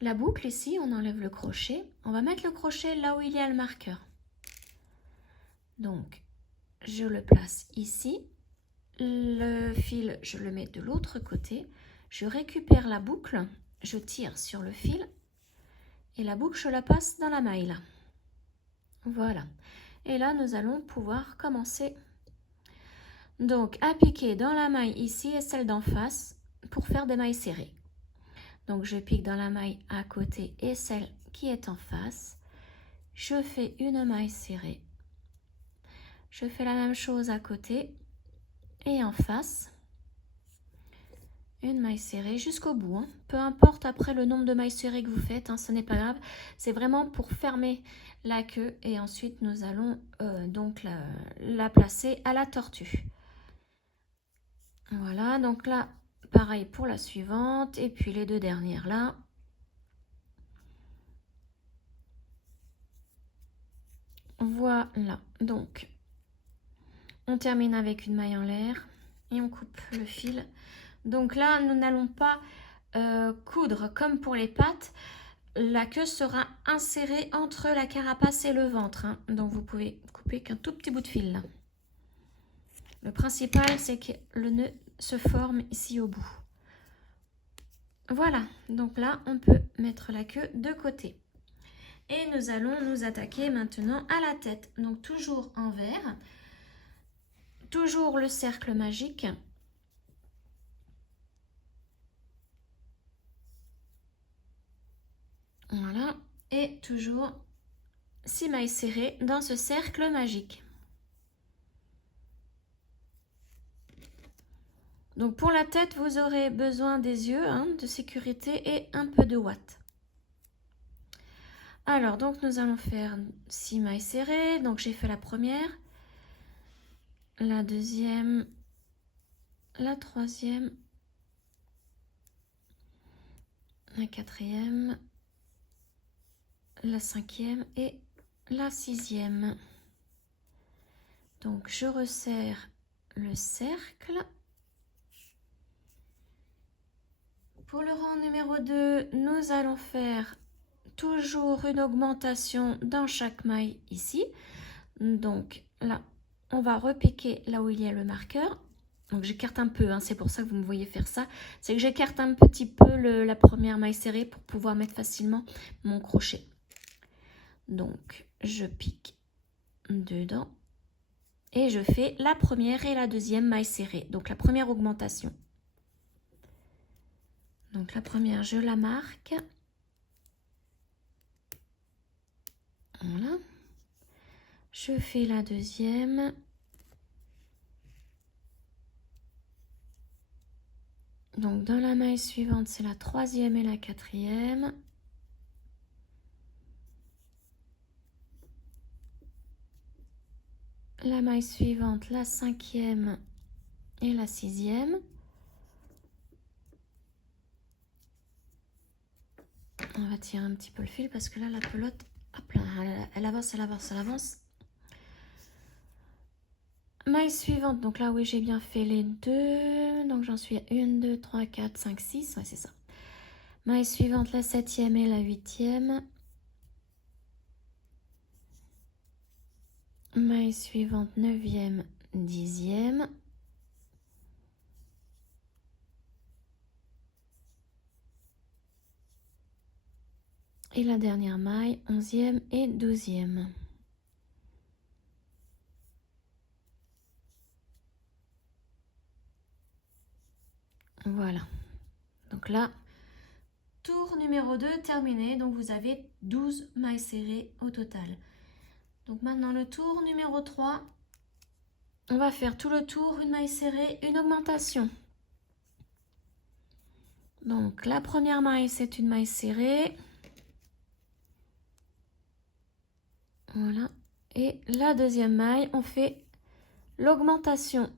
la boucle ici. On enlève le crochet. On va mettre le crochet là où il y a le marqueur. Donc, je le place ici. Le fil, je le mets de l'autre côté. Je récupère la boucle. Je tire sur le fil. Et la boucle, je la passe dans la maille là. Voilà. Et là, nous allons pouvoir commencer donc à piquer dans la maille ici et celle d'en face pour faire des mailles serrées. Donc je pique dans la maille à côté et celle qui est en face. Je fais une maille serrée. Je fais la même chose à côté et en face. Une maille serrée jusqu'au bout, hein. Peu importe après le nombre de mailles serrées que vous faites, hein, ce n'est pas grave. C'est vraiment pour fermer la queue et ensuite nous allons donc la placer à la tortue. Voilà, donc là, pareil pour la suivante et puis les deux dernières là. Voilà, donc on termine avec une maille en l'air et on coupe le fil. Donc là, nous n'allons pas coudre comme pour les pattes. La queue sera insérée entre la carapace et le ventre, hein. Donc vous pouvez couper qu'un tout petit bout de fil là. Le principal, c'est que le nœud se forme ici au bout. Voilà, donc là, on peut mettre la queue de côté. Et nous allons nous attaquer maintenant à la tête. Donc toujours en vert, toujours le cercle magique. Voilà, et toujours 6 mailles serrées dans ce cercle magique. Donc pour la tête, vous aurez besoin des yeux, hein, de sécurité et un peu de ouate. Alors, donc nous allons faire 6 mailles serrées. Donc j'ai fait la première, la deuxième, la troisième, la quatrième, la cinquième et la sixième. Donc je resserre le cercle. Pour le rang numéro 2, nous allons faire toujours une augmentation dans chaque maille ici. Donc là, on va repiquer là où il y a le marqueur. Donc j'écarte un peu, hein, c'est pour ça que vous me voyez faire ça. C'est que j'écarte un petit peu la première maille serrée pour pouvoir mettre facilement mon crochet. Donc je pique dedans et je fais la première et la deuxième maille serrée. Donc la première augmentation. Donc la première, je la marque. Voilà. Je fais la deuxième. Donc dans la maille suivante, c'est la troisième et la quatrième. La maille suivante, la cinquième et la sixième. On va tirer un petit peu le fil parce que là, la pelote, hop là, elle avance, elle avance, elle avance. Maille suivante, donc là, oui, j'ai bien fait les deux. Donc j'en suis à 1, 2, 3, 4, 5, 6. Ouais, c'est ça. Maille suivante, la septième et la huitième. Maille suivante, neuvième, dixième. Et la dernière maille, 11e et 12e. Voilà. Donc là, tour numéro 2 terminé. Donc vous avez 12 mailles serrées au total. Donc maintenant le tour numéro 3. On va faire tout le tour, une maille serrée, une augmentation. Donc la première maille, c'est une maille serrée. Voilà. Et la deuxième maille, on fait l'augmentation.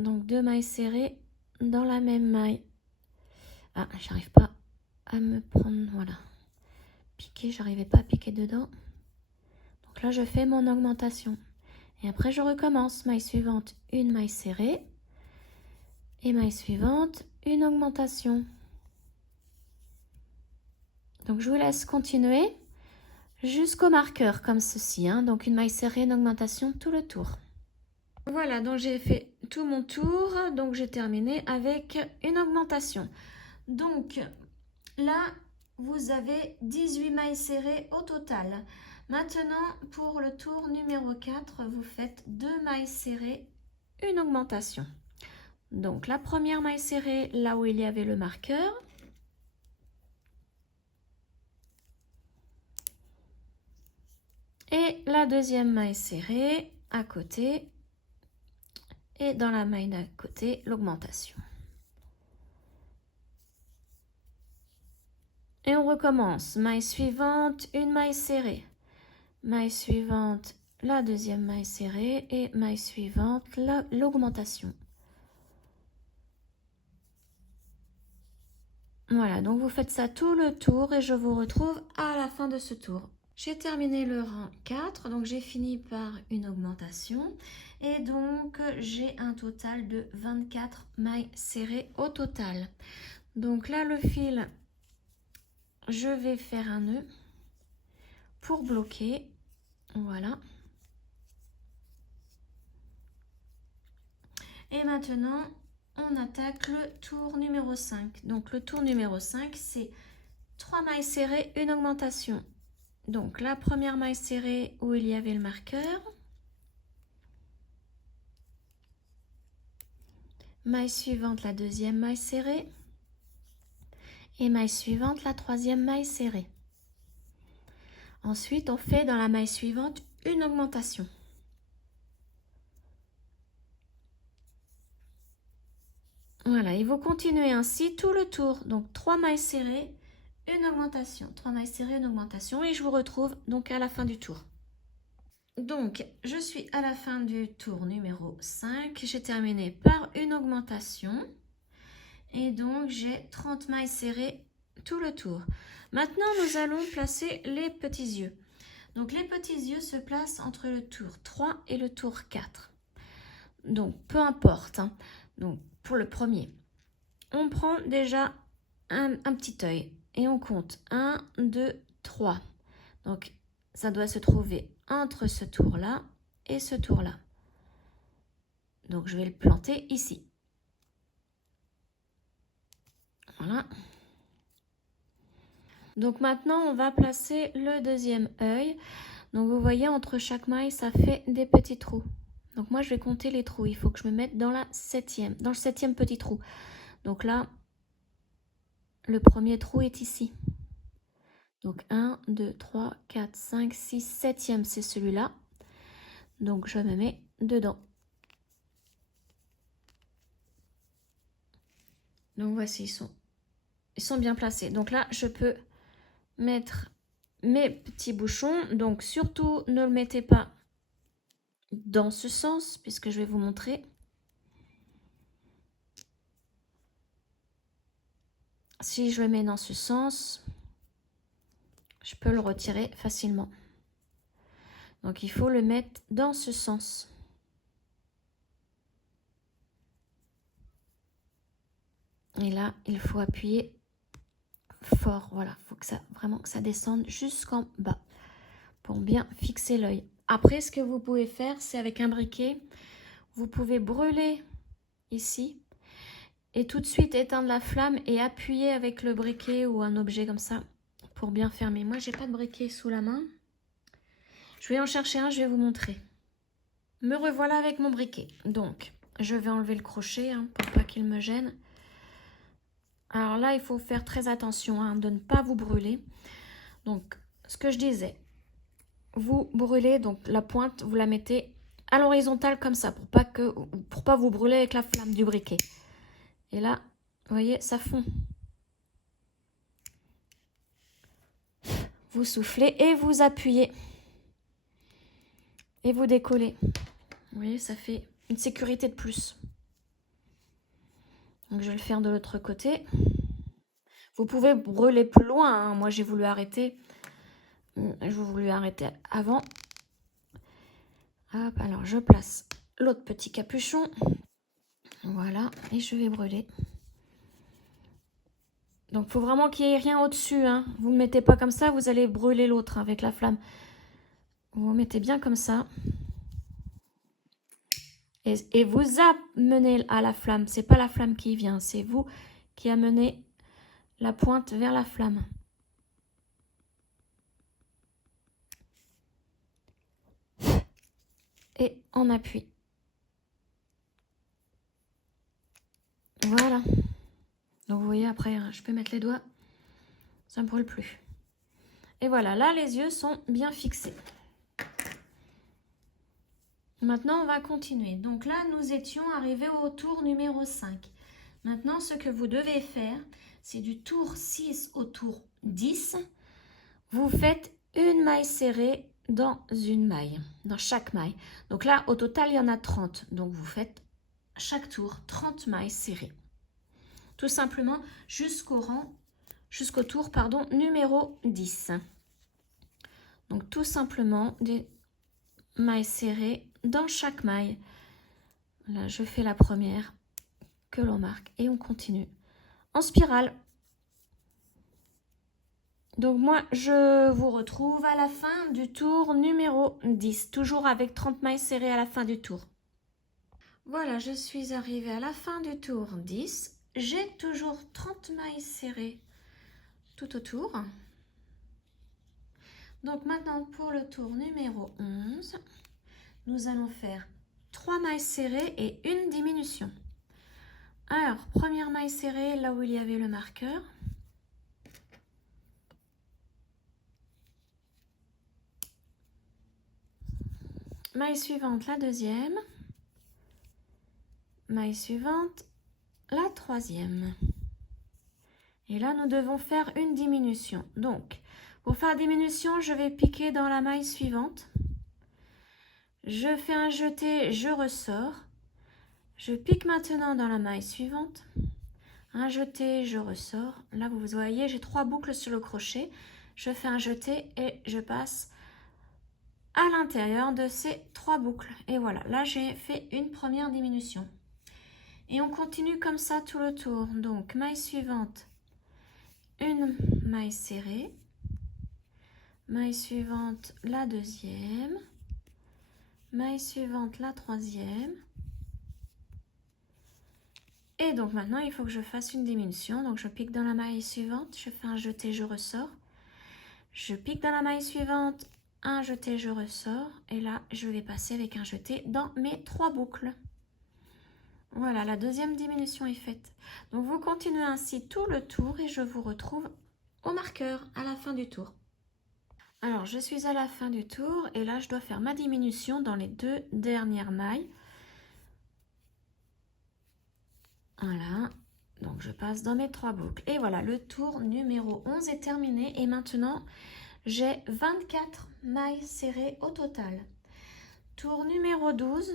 Donc 2 mailles serrées dans la même maille. Ah, j'arrive pas à me prendre, voilà. Piquer, j'arrivais pas à piquer dedans. Donc là, je fais mon augmentation. Et après, je recommence. Maille suivante, une maille serrée. Et maille suivante, une augmentation. Donc je vous laisse continuer jusqu'au marqueur comme ceci, hein. Donc une maille serrée, une augmentation, tout le tour. Voilà, donc j'ai fait tout mon tour, donc j'ai terminé avec une augmentation. Donc là, vous avez 18 mailles serrées au total. Maintenant, pour le tour numéro 4, vous faites 2 mailles serrées, une augmentation. Donc la première maille serrée, là où il y avait le marqueur. Et la deuxième maille serrée à côté. Et dans la maille d'à côté, l'augmentation. Et on recommence. Maille suivante, une maille serrée. Maille suivante, la deuxième maille serrée. Et maille suivante, l'augmentation. Voilà, donc vous faites ça tout le tour et je vous retrouve à la fin de ce tour. J'ai terminé le rang 4, donc j'ai fini par une augmentation. Et donc, j'ai un total de 24 mailles serrées au total. Donc là, le fil, je vais faire un nœud pour bloquer. Voilà. Et maintenant, on attaque le tour numéro 5. Donc, le tour numéro 5, c'est 3 mailles serrées, une augmentation. Donc, la première maille serrée où il y avait le marqueur. Maille suivante, la deuxième maille serrée. Et maille suivante, la troisième maille serrée. Ensuite, on fait dans la maille suivante une augmentation. Voilà, et vous continuez ainsi tout le tour. Donc, 3 mailles serrées, une augmentation. 3 mailles serrées, une augmentation. Et je vous retrouve donc à la fin du tour. Donc, je suis à la fin du tour numéro 5. J'ai terminé par une augmentation. Et donc, j'ai 30 mailles serrées tout le tour. Maintenant, nous allons placer les petits yeux. Donc, les petits yeux se placent entre le tour 3 et le tour 4. Donc, peu importe, hein. Donc, pour le premier, on prend déjà un petit œil et on compte 1, 2, 3. Donc, ça doit se trouver entre ce tour-là et ce tour-là. Donc, je vais le planter ici. Voilà. Donc, maintenant, on va placer le deuxième œil. Donc, vous voyez, entre chaque maille, ça fait des petits trous. Donc, moi, je vais compter les trous. Il faut que je me mette dans le septième petit trou. Donc là, le premier trou est ici. Donc 1, 2, 3, 4, 5, 6, 7e, c'est celui-là. Donc je me mets dedans. Donc voici, ils sont bien placés. Donc là, je peux mettre mes petits bouchons. Donc surtout, ne le mettez pas dans ce sens, puisque je vais vous montrer. Si je le mets dans ce sens, je peux le retirer facilement. Donc il faut le mettre dans ce sens. Et là, il faut appuyer fort. Voilà, il faut que ça, vraiment que ça descende jusqu'en bas pour bien fixer l'œil. Après, ce que vous pouvez faire, c'est avec un briquet, vous pouvez brûler ici et tout de suite éteindre la flamme et appuyer avec le briquet ou un objet comme ça pour bien fermer. Moi, j'ai pas de briquet sous la main. Je vais en chercher un, je vais vous montrer. Me revoilà avec mon briquet. Donc, je vais enlever le crochet hein, pour pas qu'il me gêne. Alors là, il faut faire très attention hein, de ne pas vous brûler. Donc, ce que je disais, vous brûlez donc la pointe, vous la mettez à l'horizontale comme ça pour pas vous brûler avec la flamme du briquet. Et là, vous voyez, ça fond. Vous soufflez et vous appuyez. Et vous décollez. Vous voyez, ça fait une sécurité de plus. Donc, je vais le faire de l'autre côté. Vous pouvez brûler plus loin, hein. Moi, j'ai voulu arrêter. Je voulais arrêter avant. Hop, alors je place l'autre petit capuchon. Voilà, et je vais brûler. Donc, il faut vraiment qu'il n'y ait rien au-dessus, hein. Vous ne mettez pas comme ça, vous allez brûler l'autre avec la flamme. Vous vous mettez bien comme ça. Et vous amenez à la flamme. C'est pas la flamme qui vient, c'est vous qui amenez la pointe vers la flamme. Et on appuie. Voilà. Donc vous voyez après, je peux mettre les doigts, ça ne brûle plus. Et voilà, là les yeux sont bien fixés. Maintenant on va continuer. Donc là nous étions arrivés au tour numéro 5. Maintenant ce que vous devez faire, c'est du tour 6 au tour 10. Vous faites une maille serrée dans une maille, dans chaque maille. Donc là au total il y en a 30. Donc vous faites chaque tour 30 mailles serrées. Tout simplement jusqu'au tour numéro 10. Donc tout simplement des mailles serrées dans chaque maille. Là, je fais la première que l'on marque et on continue en spirale. Donc moi, je vous retrouve à la fin du tour numéro 10, toujours avec 30 mailles serrées à la fin du tour. Voilà, je suis arrivée à la fin du tour 10. J'ai toujours 30 mailles serrées tout autour. Donc maintenant pour le tour numéro 11, nous allons faire 3 mailles serrées et une diminution. Alors, première maille serrée là où il y avait le marqueur. Maille suivante, la deuxième. Maille suivante, la troisième. Et là, nous devons faire une diminution. Donc, pour faire la diminution, je vais piquer dans la maille suivante. Je fais un jeté, je ressors. Je pique maintenant dans la maille suivante. Un jeté, je ressors. Là, vous voyez, j'ai 3 boucles sur le crochet. Je fais un jeté et je passe à l'intérieur de ces 3 boucles. Et voilà, là, j'ai fait une première diminution. Et on continue comme ça tout le tour. Donc, maille suivante, une maille serrée. Maille suivante, la deuxième. Maille suivante, la troisième. Et donc maintenant, il faut que je fasse une diminution. Donc je pique dans la maille suivante, je fais un jeté, je ressors. Je pique dans la maille suivante, un jeté, je ressors. Et là, je vais passer avec un jeté dans mes 3 boucles. Voilà, la deuxième diminution est faite. Donc vous continuez ainsi tout le tour et je vous retrouve au marqueur à la fin du tour. Alors, je suis à la fin du tour et là, je dois faire ma diminution dans les 2 dernières mailles. Voilà, donc je passe dans mes 3 boucles. Et voilà, le tour numéro 11 est terminé. Et maintenant, j'ai 24 mailles serrées au total. Tour numéro 12,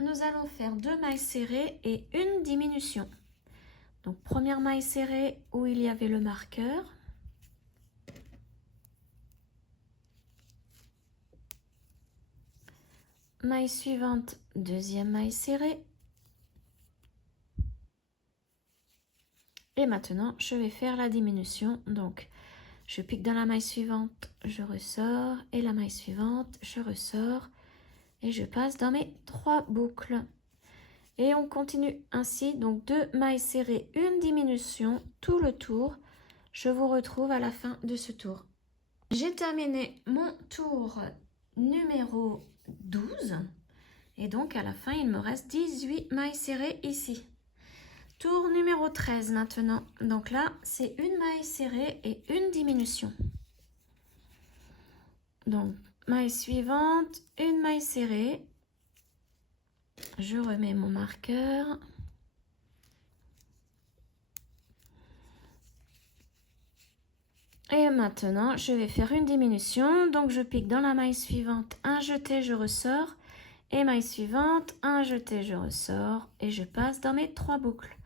nous allons faire 2 mailles serrées et une diminution. Donc, première maille serrée où il y avait le marqueur. Maille suivante, deuxième maille serrée. Et maintenant, je vais faire la diminution. Donc, je pique dans la maille suivante, je ressors. Et la maille suivante, je ressors. Et je passe dans mes 3 boucles. Et on continue ainsi. Donc, 2 mailles serrées, une diminution, tout le tour. Je vous retrouve à la fin de ce tour. J'ai terminé mon tour numéro 12. Et donc, à la fin, il me reste 18 mailles serrées ici. Tour numéro 13 maintenant. Donc là, c'est une maille serrée et une diminution. Donc, maille suivante, une maille serrée. Je remets mon marqueur. Et maintenant, je vais faire une diminution. Donc, je pique dans la maille suivante, un jeté, je ressors. Et maille suivante, un jeté, je ressors. Et je passe dans mes 3 boucles.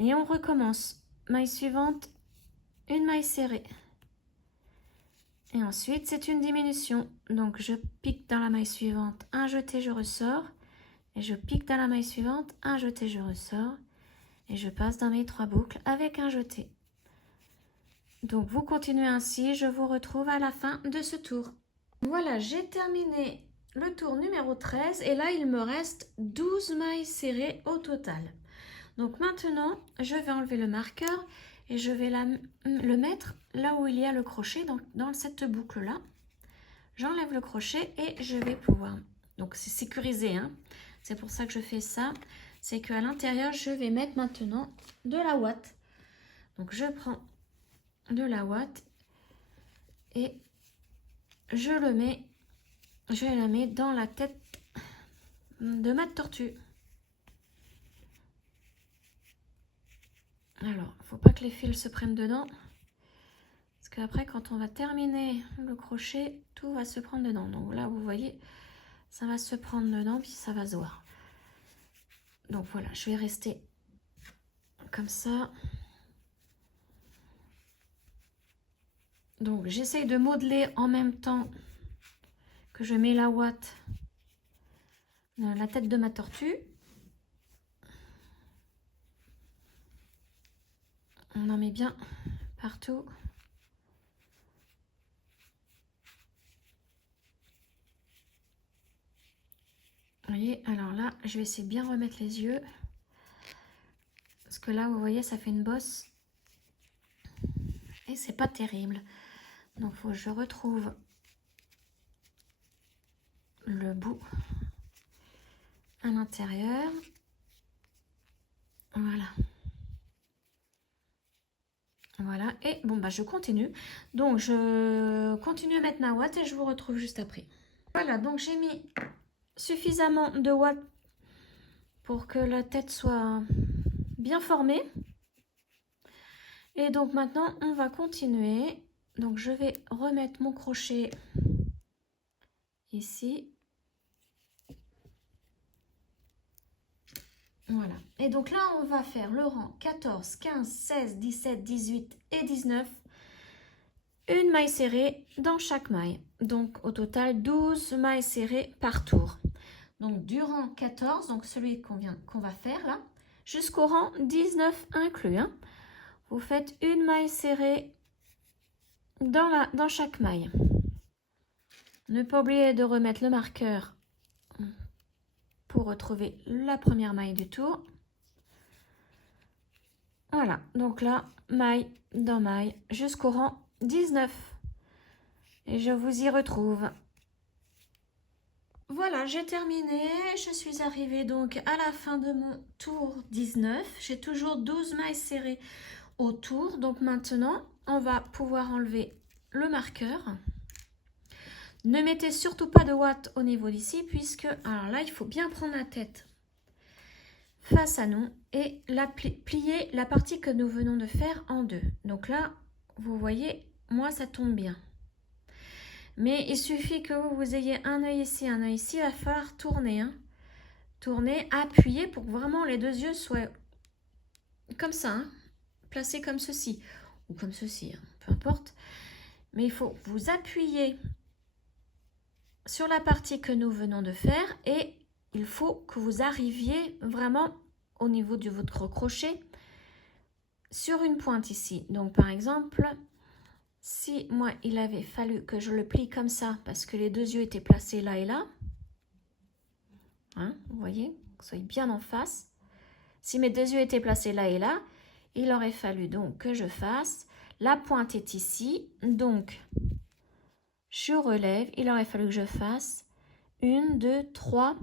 Et on recommence. Maille suivante, une maille serrée. Et ensuite, c'est une diminution. Donc, je pique dans la maille suivante, un jeté, je ressors. Et je pique dans la maille suivante, un jeté, je ressors. Et je passe dans mes 3 boucles avec un jeté. Donc, vous continuez ainsi. Je vous retrouve à la fin de ce tour. Voilà, j'ai terminé le tour numéro 13. Et là, il me reste 12 mailles serrées au total. Donc, maintenant, je vais enlever le marqueur et je vais le mettre là où il y a le crochet, dans cette boucle-là. J'enlève le crochet et je vais pouvoir... Donc, c'est sécurisé, hein. C'est pour ça que je fais ça. C'est qu'à l'intérieur, je vais mettre maintenant de la ouate. Donc, je prends de la ouate et je la mets dans la tête de ma tortue. Alors, il ne faut pas que les fils se prennent dedans. Parce qu'après, quand on va terminer le crochet, tout va se prendre dedans. Donc là, vous voyez, ça va se prendre dedans, puis ça va se voir. Donc voilà, je vais rester comme ça. Donc j'essaye de modeler en même temps que je mets la ouate dans la tête de ma tortue. On en met bien partout. Vous voyez, alors là, je vais essayer de bien remettre les yeux. Parce que là, vous voyez, ça fait une bosse. Et c'est pas terrible. Donc, il faut que je retrouve le bout à l'intérieur. Voilà. Voilà. Et bon, bah, je continue. Donc, je continue à mettre ma ouate et je vous retrouve juste après. Voilà, donc j'ai mis suffisamment de ouate pour que la tête soit bien formée. Et donc maintenant, on va continuer. Donc je vais remettre mon crochet ici. Voilà. Et donc là, on va faire le rang 14, 15, 16, 17, 18 et 19. Une maille serrée dans chaque maille. Donc au total, 12 mailles serrées par tour. Donc du rang 14, donc celui qu'on va faire là, jusqu'au rang 19 inclus. Hein. Vous faites une maille serrée dans chaque maille. Ne pas oublier de remettre le marqueur pour retrouver la première maille du tour. Voilà, donc là, maille dans maille jusqu'au rang 19. Et je vous y retrouve. Voilà, j'ai terminé. Je suis arrivée donc à la fin de mon tour 19. J'ai toujours 12 mailles serrées autour. Donc maintenant, on va pouvoir enlever le marqueur. Ne mettez surtout pas de ouate au niveau d'ici puisque, alors là, il faut bien prendre la tête face à nous et plier la partie que nous venons de faire en deux. Donc là, vous voyez, moi, ça tombe bien. Mais il suffit que vous ayez un œil ici, il va falloir tourner. Hein. Tourner, appuyer pour que vraiment les deux yeux soient comme ça, hein, placés comme ceci. Ou comme ceci, hein, peu importe. Mais il faut vous appuyer sur la partie que nous venons de faire et il faut que vous arriviez vraiment au niveau de votre crochet sur une pointe ici. Donc par exemple, si moi il avait fallu que je le plie comme ça parce que les deux yeux étaient placés là et là, hein, vous voyez, que vous soyez bien en face. Si mes deux yeux étaient placés là et là, il aurait fallu donc que je fasse, la pointe est ici, donc je relève, il aurait fallu que je fasse 1, 2, 3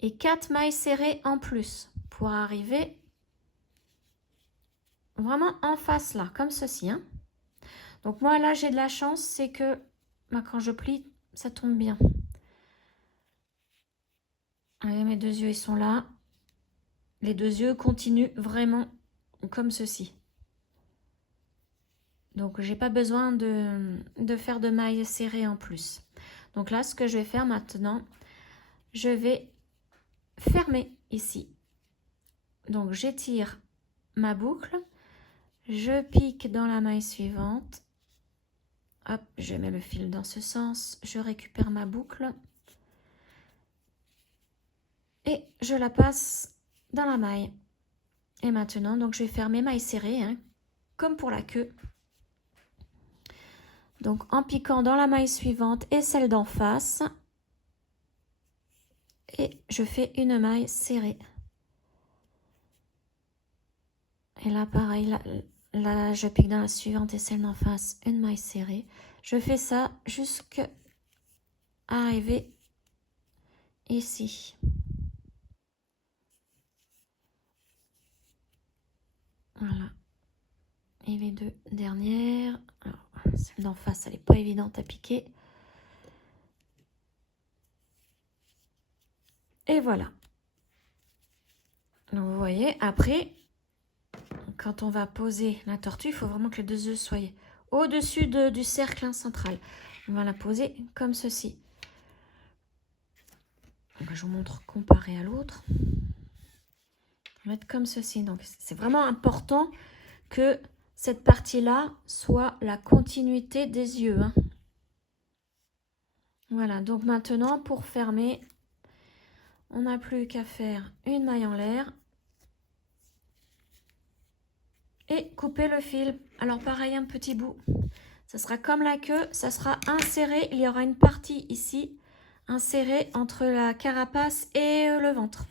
et 4 mailles serrées en plus pour arriver vraiment en face là, comme ceci. Hein. Donc moi là j'ai de la chance, c'est que quand je plie, ça tombe bien. Allez, mes deux yeux, ils sont là. Les deux yeux continuent vraiment comme ceci. Donc, j'ai pas besoin de faire de mailles serrées en plus. Donc là, ce que je vais faire maintenant, je vais fermer ici. Donc, j'étire ma boucle. Je pique dans la maille suivante. Hop, je mets le fil dans ce sens. Je récupère ma boucle. Et je la passe dans la maille. Et maintenant, donc je vais faire mes mailles serrées, hein, comme pour la queue. Donc en piquant dans la maille suivante et celle d'en face. Et je fais une maille serrée. Et là, pareil, là je pique dans la suivante et celle d'en face, une maille serrée. Je fais ça jusqu'à arriver ici. Voilà. Et les deux dernières. Alors, celle d'en face, elle n'est pas évidente à piquer. Et voilà. Donc, vous voyez, après, quand on va poser la tortue, il faut vraiment que les deux œufs soient au-dessus du cercle central. On va la poser comme ceci. Donc, je vous montre comparé à l'autre. On va mettre comme ceci. Donc, c'est vraiment important que cette partie-là soit la continuité des yeux. Hein. Voilà, donc maintenant, pour fermer, on n'a plus qu'à faire une maille en l'air. Et couper le fil. Alors pareil, un petit bout. Ça sera comme la queue, ça sera inséré. Il y aura une partie ici, insérée entre la carapace et le ventre.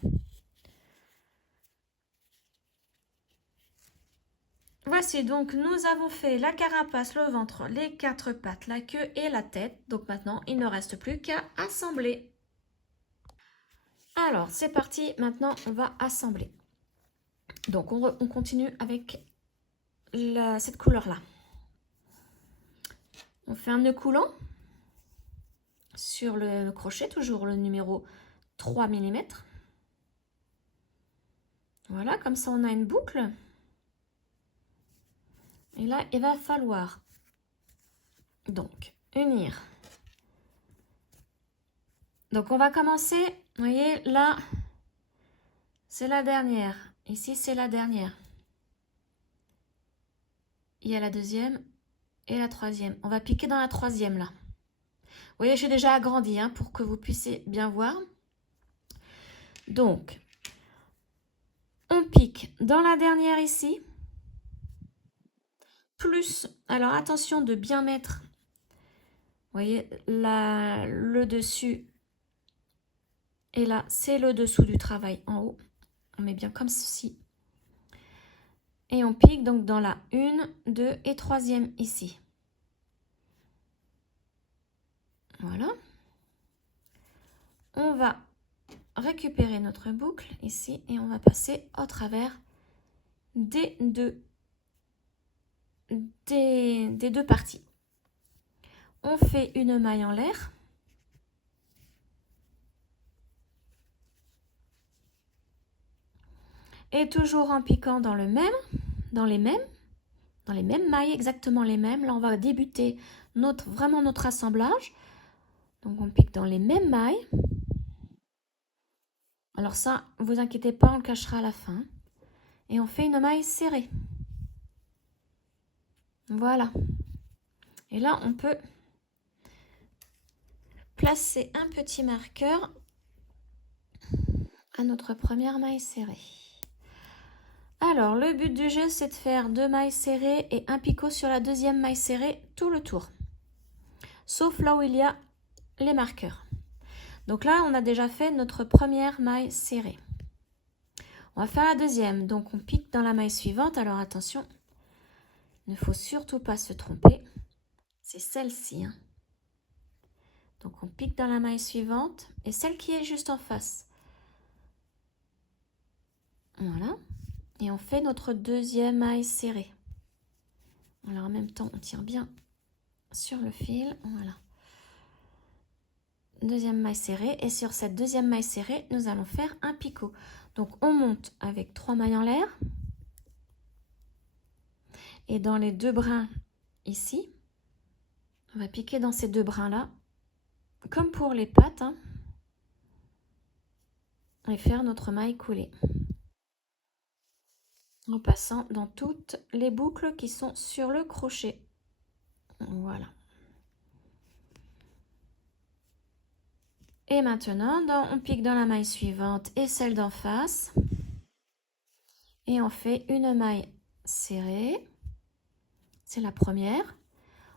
Voici, donc nous avons fait la carapace, le ventre, les quatre pattes, la queue et la tête. Donc maintenant, il ne reste plus qu'à assembler. Alors, c'est parti. Maintenant, on va assembler. Donc, on continue avec cette couleur-là. On fait un nœud coulant sur le crochet, toujours le numéro 3 mm. Voilà, comme ça on a une boucle. Et là, il va falloir donc unir. Donc on va commencer, vous voyez, là, c'est la dernière. Ici, c'est la dernière. Il y a la deuxième et la troisième. On va piquer dans la troisième, là. Vous voyez, j'ai déjà agrandi, hein, pour que vous puissiez bien voir. Donc, on pique dans la dernière ici. Plus, alors attention de bien mettre, vous voyez, le dessus. Et là, c'est le dessous du travail en haut. On met bien comme ceci. Et on pique donc dans la 1, 2 et 3e ici. Voilà. On va récupérer notre boucle ici et on va passer au travers des deux parties. On fait une maille en l'air. Et toujours en piquant dans les mêmes mailles, exactement les mêmes. Là, on va débuter vraiment notre assemblage. Donc, on pique dans les mêmes mailles. Alors ça, ne vous inquiétez pas, on le cachera à la fin. Et on fait une maille serrée. Voilà. Et là, on peut placer un petit marqueur à notre première maille serrée. Alors, le but du jeu, c'est de faire 2 mailles serrées et un picot sur la deuxième maille serrée tout le tour. Sauf là où il y a les marqueurs. Donc là, on a déjà fait notre première maille serrée. On va faire la deuxième. Donc, on pique dans la maille suivante. Alors, attention, il ne faut surtout pas se tromper. C'est celle-ci. Hein. Donc, on pique dans la maille suivante et celle qui est juste en face. Voilà. Et on fait notre deuxième maille serrée. Alors, en même temps, on tire bien sur le fil. Voilà. deuxième maille serrée. Et sur cette deuxième maille serrée, nous allons faire un picot. Donc, on monte avec 3 mailles en l'air. Et dans les 2 brins ici, on va piquer dans ces 2 brins-là, comme pour les pattes, hein, et faire notre maille coulée. En passant dans toutes les boucles qui sont sur le crochet. Voilà. Et maintenant, on pique dans la maille suivante et celle d'en face. Et on fait une maille serrée. C'est la première.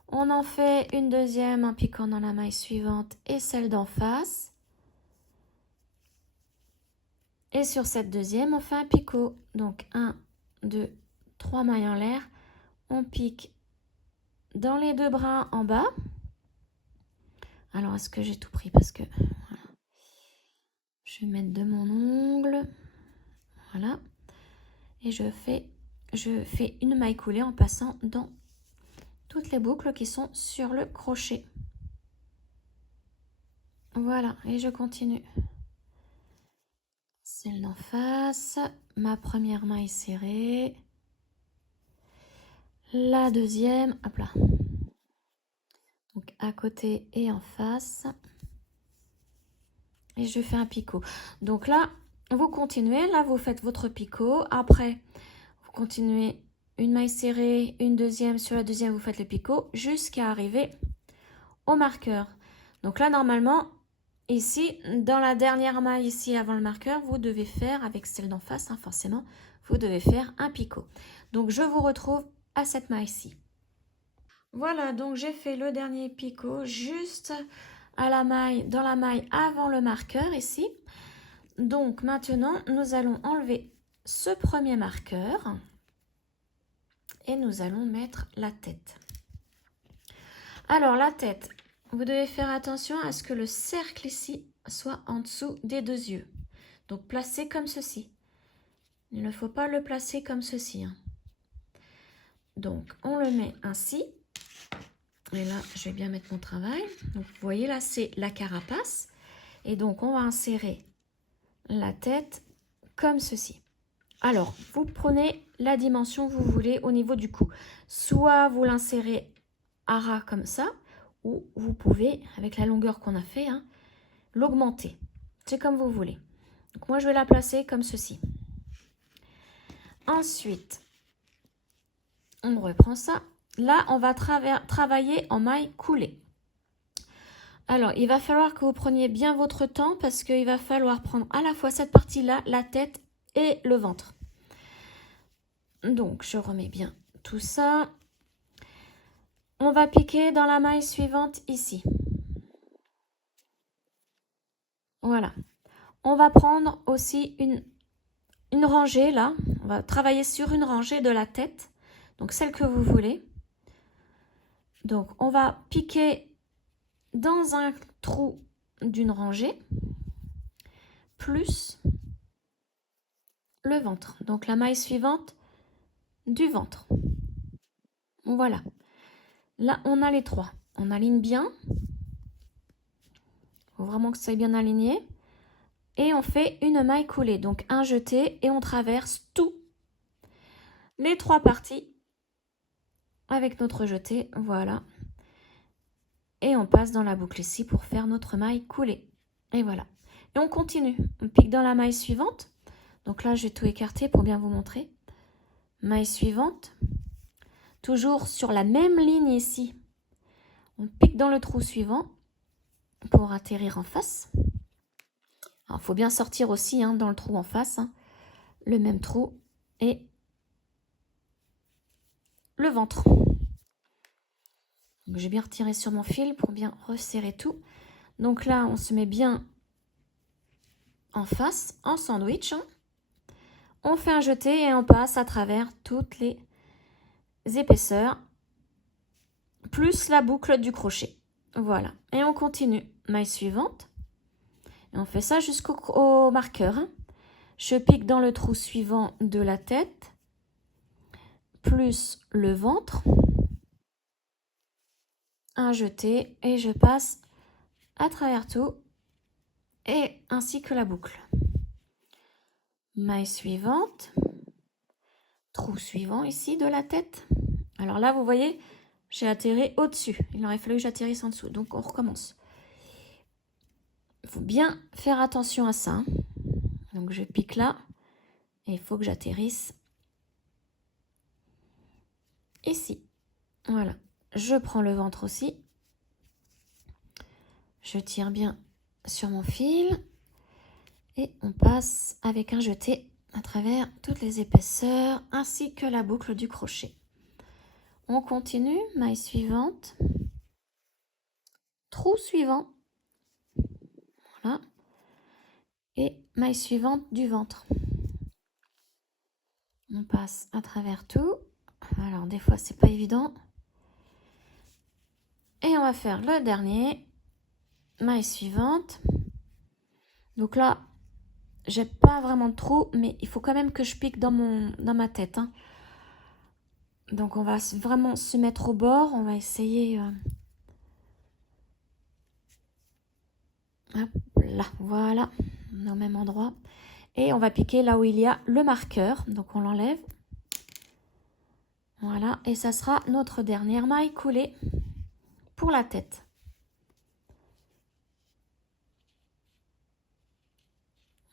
On en fait une deuxième en piquant dans la maille suivante et celle d'en face. Et sur cette deuxième, on fait un picot. Donc 1, 2, 3 mailles en l'air. On pique dans les 2 brins en bas. Alors, est-ce que j'ai tout pris? Parce que voilà. Je vais mettre de mon ongle. Voilà. Et je fais une maille coulée en passant dans toutes les boucles qui sont sur le crochet. Voilà. Et je continue. Celle d'en face. Ma première maille serrée. La deuxième. Hop là. Donc, à côté et en face. Et je fais un picot. Donc là, vous continuez. Là, vous faites votre picot. Après, vous continuez une maille serrée, une deuxième. Sur la deuxième, vous faites le picot jusqu'à arriver au marqueur. Donc là, normalement, ici, dans la dernière maille ici avant le marqueur, vous devez faire, avec celle d'en face, hein, forcément, vous devez faire un picot. Donc, je vous retrouve à cette maille-ci. Voilà, donc j'ai fait le dernier picot juste à la maille, dans la maille avant le marqueur ici. Donc maintenant, nous allons enlever ce premier marqueur et nous allons mettre la tête. Alors la tête, vous devez faire attention à ce que le cercle ici soit en dessous des 2 yeux. Donc placez comme ceci. Il ne faut pas le placer comme ceci, hein. Donc on le met ainsi. Et là, je vais bien mettre mon travail. Donc vous voyez là, c'est la carapace. Et donc on va insérer la tête comme ceci. Alors, vous prenez la dimension que vous voulez au niveau du cou. Soit vous l'insérez à ras comme ça, ou vous pouvez, avec la longueur qu'on a fait, hein, l'augmenter. C'est comme vous voulez. Donc moi, je vais la placer comme ceci. Ensuite, on reprend ça. Là, on va travailler en maille coulée. Alors, il va falloir que vous preniez bien votre temps parce qu'il va falloir prendre à la fois cette partie-là, la tête et le ventre. Donc, je remets bien tout ça. On va piquer dans la maille suivante ici. Voilà. On va prendre aussi une rangée là. On va travailler sur une rangée de la tête. Donc, celle que vous voulez. Donc, on va piquer dans un trou d'une rangée, plus le ventre. Donc la maille suivante du ventre. Voilà. Là, on a les 3. On aligne bien. Il faut vraiment que ça soit bien aligné. Et on fait une maille coulée. Donc un jeté et on traverse tous les 3 parties avec notre jeté. Voilà. Et on passe dans la boucle ici pour faire notre maille coulée. Et voilà. Et on continue. On pique dans la maille suivante. Donc là, je vais tout écarter pour bien vous montrer. Maille suivante. Toujours sur la même ligne ici. On pique dans le trou suivant pour atterrir en face. Alors, il faut bien sortir aussi hein, dans le trou en face. Hein, le même trou et le ventre. J'ai bien retiré sur mon fil pour bien resserrer tout. Donc là, on se met bien en face, en sandwich. Hein. On fait un jeté et on passe à travers toutes les épaisseurs, plus la boucle du crochet. Voilà. Et on continue. Maille suivante. Et on fait ça jusqu'au marqueur. Hein. Je pique dans le trou suivant de la tête, plus le ventre. Un jeté et je passe à travers tout et ainsi que la boucle. Maille suivante, trou suivant ici de la tête. Alors là, vous voyez, j'ai atterri au-dessus. Il aurait fallu que j'atterrisse en dessous. Donc, on recommence. Il faut bien faire attention à ça. Donc, je pique là. Et il faut que j'atterrisse ici. Voilà. Je prends le ventre aussi. Je tire bien sur mon fil. Et on passe avec un jeté à travers toutes les épaisseurs ainsi que la boucle du crochet. On continue, maille suivante, trou suivant, voilà, et maille suivante du ventre. On passe à travers tout. Alors des fois c'est pas évident. Et on va faire le dernier, maille suivante. Donc là, j'ai pas vraiment de trou, mais il faut quand même que je pique dans ma tête, hein. Donc on va vraiment se mettre au bord, on va essayer... Hop là, voilà, au même endroit. Et on va piquer là où il y a le marqueur. Donc on l'enlève. Voilà, et ça sera notre dernière maille coulée pour la tête.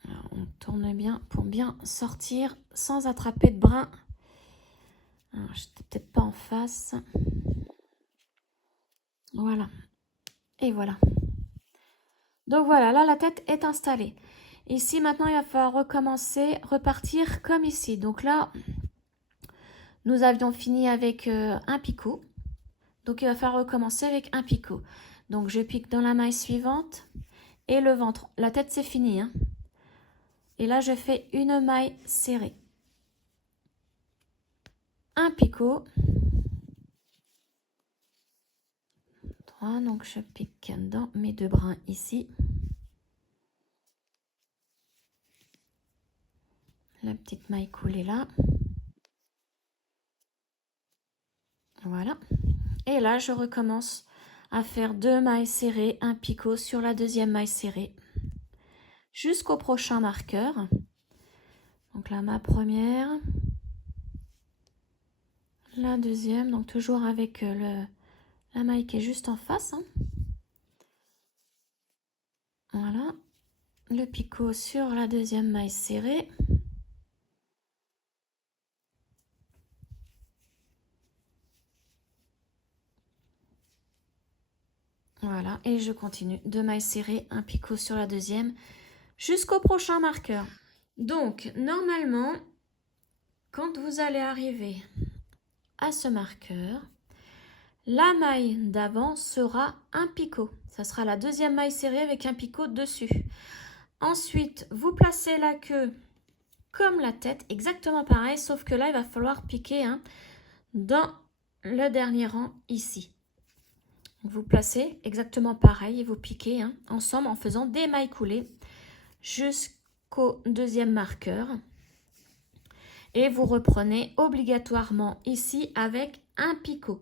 Alors, on tourne bien pour bien sortir sans attraper de brin. Alors, je n'étais peut-être pas en face. Voilà. Et voilà. Donc voilà, là la tête est installée. Ici maintenant il va falloir recommencer, repartir comme ici. Donc là, nous avions fini avec un picot. Donc il va falloir recommencer avec un picot. Donc je pique dans la maille suivante et le ventre. La tête c'est fini, hein. Et là je fais une maille serrée. Un picot. 3, donc je pique dans mes deux brins ici. La petite maille coulée là. Voilà. Et là, je recommence à faire 2 mailles serrées, un picot sur la deuxième maille serrée jusqu'au prochain marqueur. Donc là, ma première, la deuxième, donc toujours avec la maille qui est juste en face, hein. Voilà, le picot sur la deuxième maille serrée. Voilà, et je continue. 2 mailles serrées, un picot sur la deuxième jusqu'au prochain marqueur. Donc, normalement, quand vous allez arriver à ce marqueur, la maille d'avant sera un picot. Ça sera la deuxième maille serrée avec un picot dessus. Ensuite, vous placez la queue comme la tête, exactement pareil, sauf que là, il va falloir piquer, hein, dans le dernier rang ici. Vous placez exactement pareil et vous piquez, hein, ensemble en faisant des mailles coulées jusqu'au deuxième marqueur. Et vous reprenez obligatoirement ici avec un picot.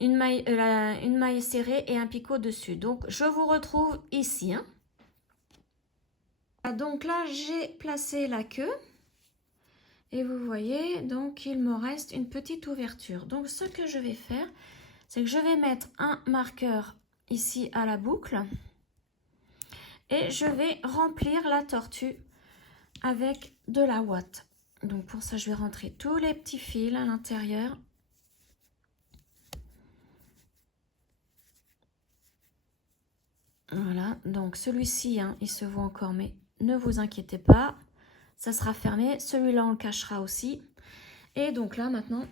Une maille serrée et un picot dessus. Donc, je vous retrouve ici, hein. Donc là, j'ai placé la queue. Et vous voyez, donc il me reste une petite ouverture. Donc, ce que je vais faire, c'est que je vais mettre un marqueur ici à la boucle. Et je vais remplir la tortue avec de la ouate. Donc, pour ça, je vais rentrer tous les petits fils à l'intérieur. Voilà, donc celui-ci, hein, il se voit encore, mais ne vous inquiétez pas, ça sera fermé. Celui-là, on le cachera aussi. Et donc là, maintenant,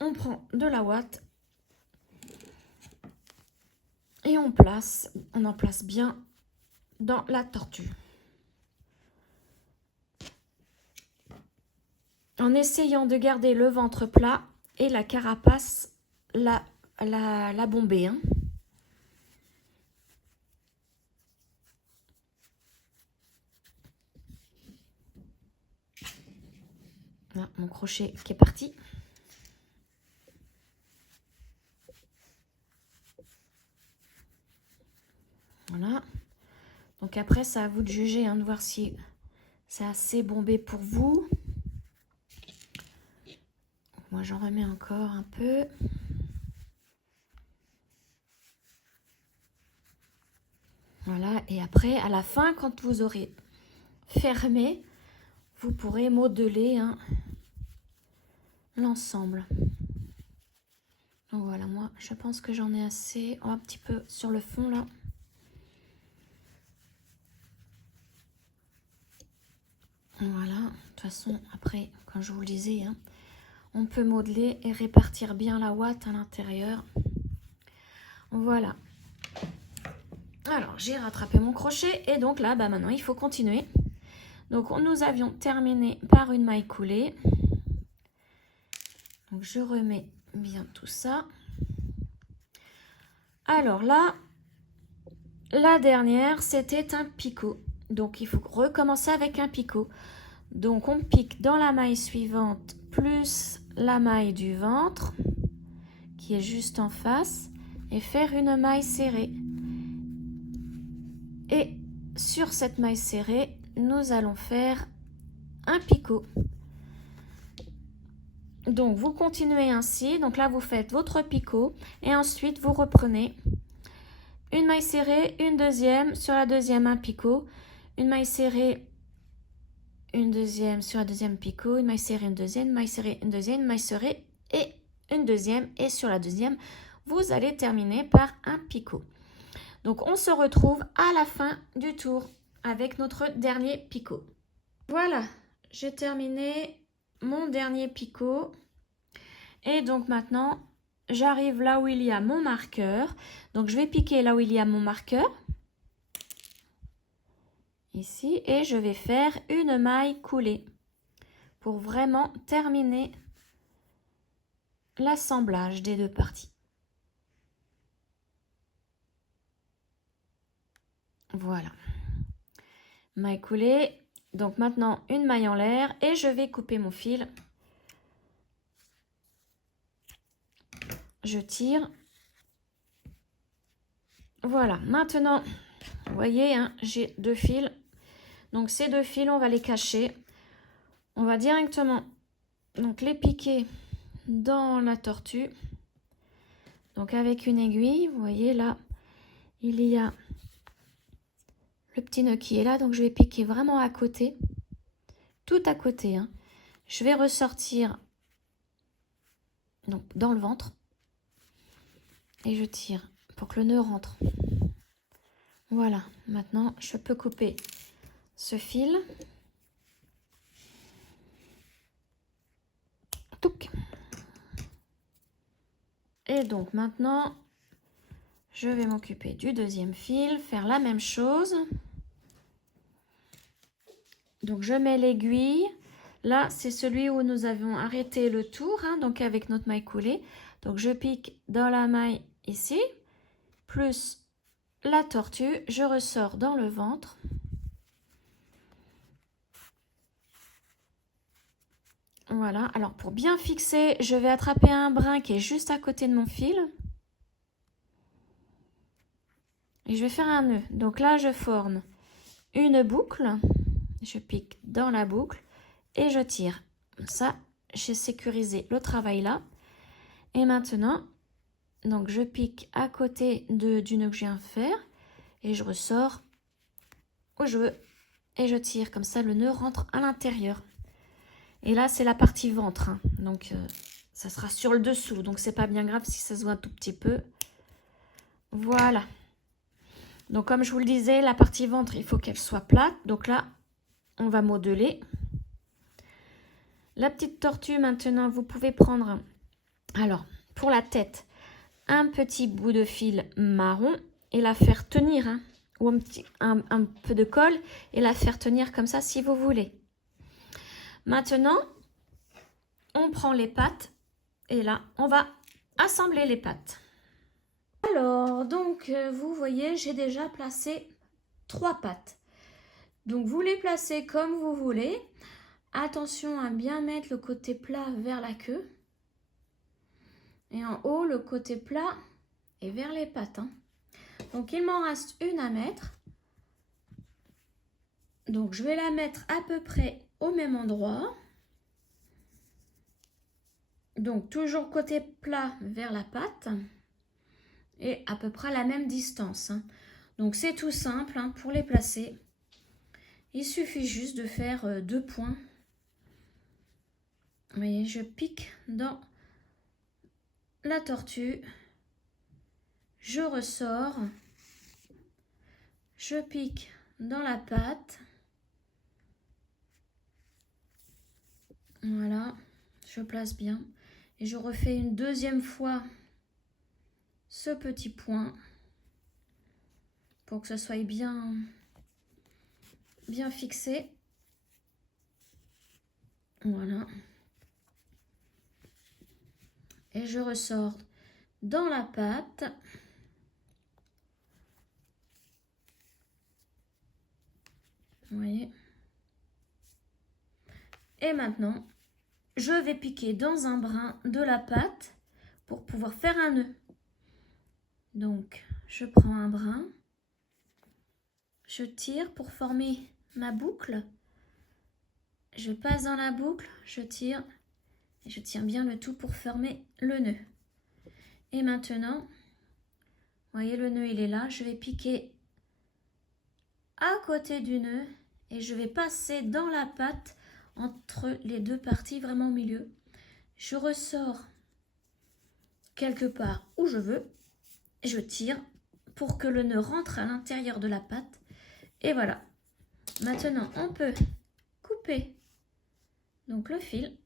on prend de la ouate et on en place bien dans la tortue. En essayant de garder le ventre plat et la carapace, la bombée, hein. Là, mon crochet qui est parti. Donc après, c'est à vous de juger, hein, de voir si c'est assez bombé pour vous. Donc moi, j'en remets encore un peu. Voilà, et après, à la fin, quand vous aurez fermé, vous pourrez modeler, hein, l'ensemble. Donc voilà, moi, je pense que j'en ai assez. Un petit peu sur le fond, là. Voilà, de toute façon, après, comme je vous le disais, hein, on peut modeler et répartir bien la ouate à l'intérieur. Voilà. Alors, j'ai rattrapé mon crochet et donc là, maintenant, il faut continuer. Donc, nous avions terminé par une maille coulée. Donc, je remets bien tout ça. Alors là, la dernière, c'était un picot. Donc, il faut recommencer avec un picot. Donc, on pique dans la maille suivante plus la maille du ventre qui est juste en face et faire une maille serrée. Et sur cette maille serrée, nous allons faire un picot. Donc, vous continuez ainsi. Donc là, vous faites votre picot et ensuite, vous reprenez une maille serrée, une deuxième, sur la deuxième, un picot, une maille serrée, une deuxième, sur la deuxième picot, une maille serrée, une deuxième, maille serrée, une deuxième, maille serrée et une deuxième. Et sur la deuxième, vous allez terminer par un picot. Donc, on se retrouve à la fin du tour avec notre dernier picot. Voilà, j'ai terminé mon dernier picot. Et donc maintenant, j'arrive là où il y a mon marqueur. Donc, je vais piquer là où il y a mon marqueur. Ici. Et je vais faire une maille coulée pour vraiment terminer l'assemblage des deux parties. Voilà. Maille coulée. Donc maintenant, une maille en l'air et je vais couper mon fil. Je tire. Voilà. Maintenant, vous voyez, hein, j'ai deux fils. Donc ces deux fils, on va les cacher. On va directement donc les piquer dans la tortue. Donc avec une aiguille, vous voyez là, il y a le petit nœud qui est là. Donc je vais piquer vraiment à côté, tout à côté, hein. Je vais ressortir donc dans le ventre et je tire pour que le nœud rentre. Voilà, maintenant je peux couper ce fil. Touc. Et donc maintenant, je vais m'occuper du deuxième fil, faire la même chose. Donc je mets l'aiguille. Là, c'est celui où nous avons arrêté le tour, hein, donc avec notre maille coulée. Donc je pique dans la maille ici, plus la tortue, je ressors dans le ventre. Voilà, alors pour bien fixer, je vais attraper un brin qui est juste à côté de mon fil. Et je vais faire un nœud. Donc là, je forme une boucle. Je pique dans la boucle et je tire. Ça, j'ai sécurisé le travail là. Et maintenant, donc je pique à côté du nœud que je viens de faire et je ressors où je veux. Et je tire, comme ça le nœud rentre à l'intérieur. Et là, c'est la partie ventre, hein. Donc, ça sera sur le dessous. Donc, c'est pas bien grave si ça se voit un tout petit peu. Voilà. Donc, comme je vous le disais, la partie ventre, il faut qu'elle soit plate. Donc là, on va modeler. La petite tortue, maintenant, vous pouvez prendre, alors, pour la tête, un petit bout de fil marron et la faire tenir, hein, ou un peu de colle et la faire tenir comme ça si vous voulez. Maintenant, on prend les pattes et là, on va assembler les pattes. Alors, donc, vous voyez, j'ai déjà placé 3 pattes. Donc, vous les placez comme vous voulez. Attention à bien mettre le côté plat vers la queue. Et en haut, le côté plat est vers les pattes, hein. Donc, il m'en reste une à mettre. Donc je vais la mettre à peu près au même endroit. Donc toujours côté plat vers la pâte et à peu près à la même distance. Donc c'est tout simple pour les placer. Il suffit juste de faire 2 points. Vous voyez, je pique dans la tortue, je ressors, je pique dans la pâte. Voilà, je place bien et je refais une deuxième fois ce petit point pour que ce soit bien fixé. Voilà. Et je ressors dans la pâte. Vous voyez. Et maintenant, je vais piquer dans un brin de la pâte pour pouvoir faire un nœud. Donc, je prends un brin, je tire pour former ma boucle. Je passe dans la boucle, je tire et je tiens bien le tout pour former le nœud. Et maintenant, vous voyez le nœud il est là, je vais piquer à côté du nœud et je vais passer dans la pâte entre les deux parties vraiment au milieu. Je ressors quelque part où je veux, je tire pour que le nœud rentre à l'intérieur de la pâte et voilà. Maintenant on peut couper donc le fil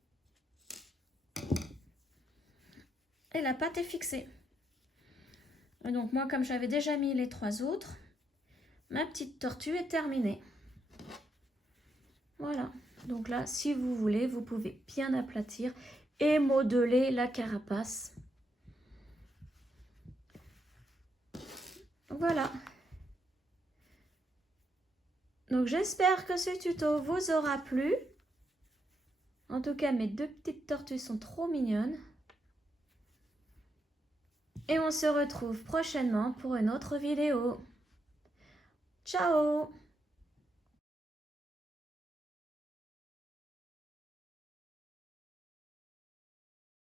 et la pâte est fixée. Et donc moi comme j'avais déjà mis les 3 autres, ma petite tortue est terminée. Voilà, donc là si vous voulez vous pouvez bien aplatir et modeler la carapace. Voilà. Donc j'espère que ce tuto vous aura plu. En tout cas mes 2 petites tortues sont trop mignonnes. Et on se retrouve prochainement pour une autre vidéo. Ciao!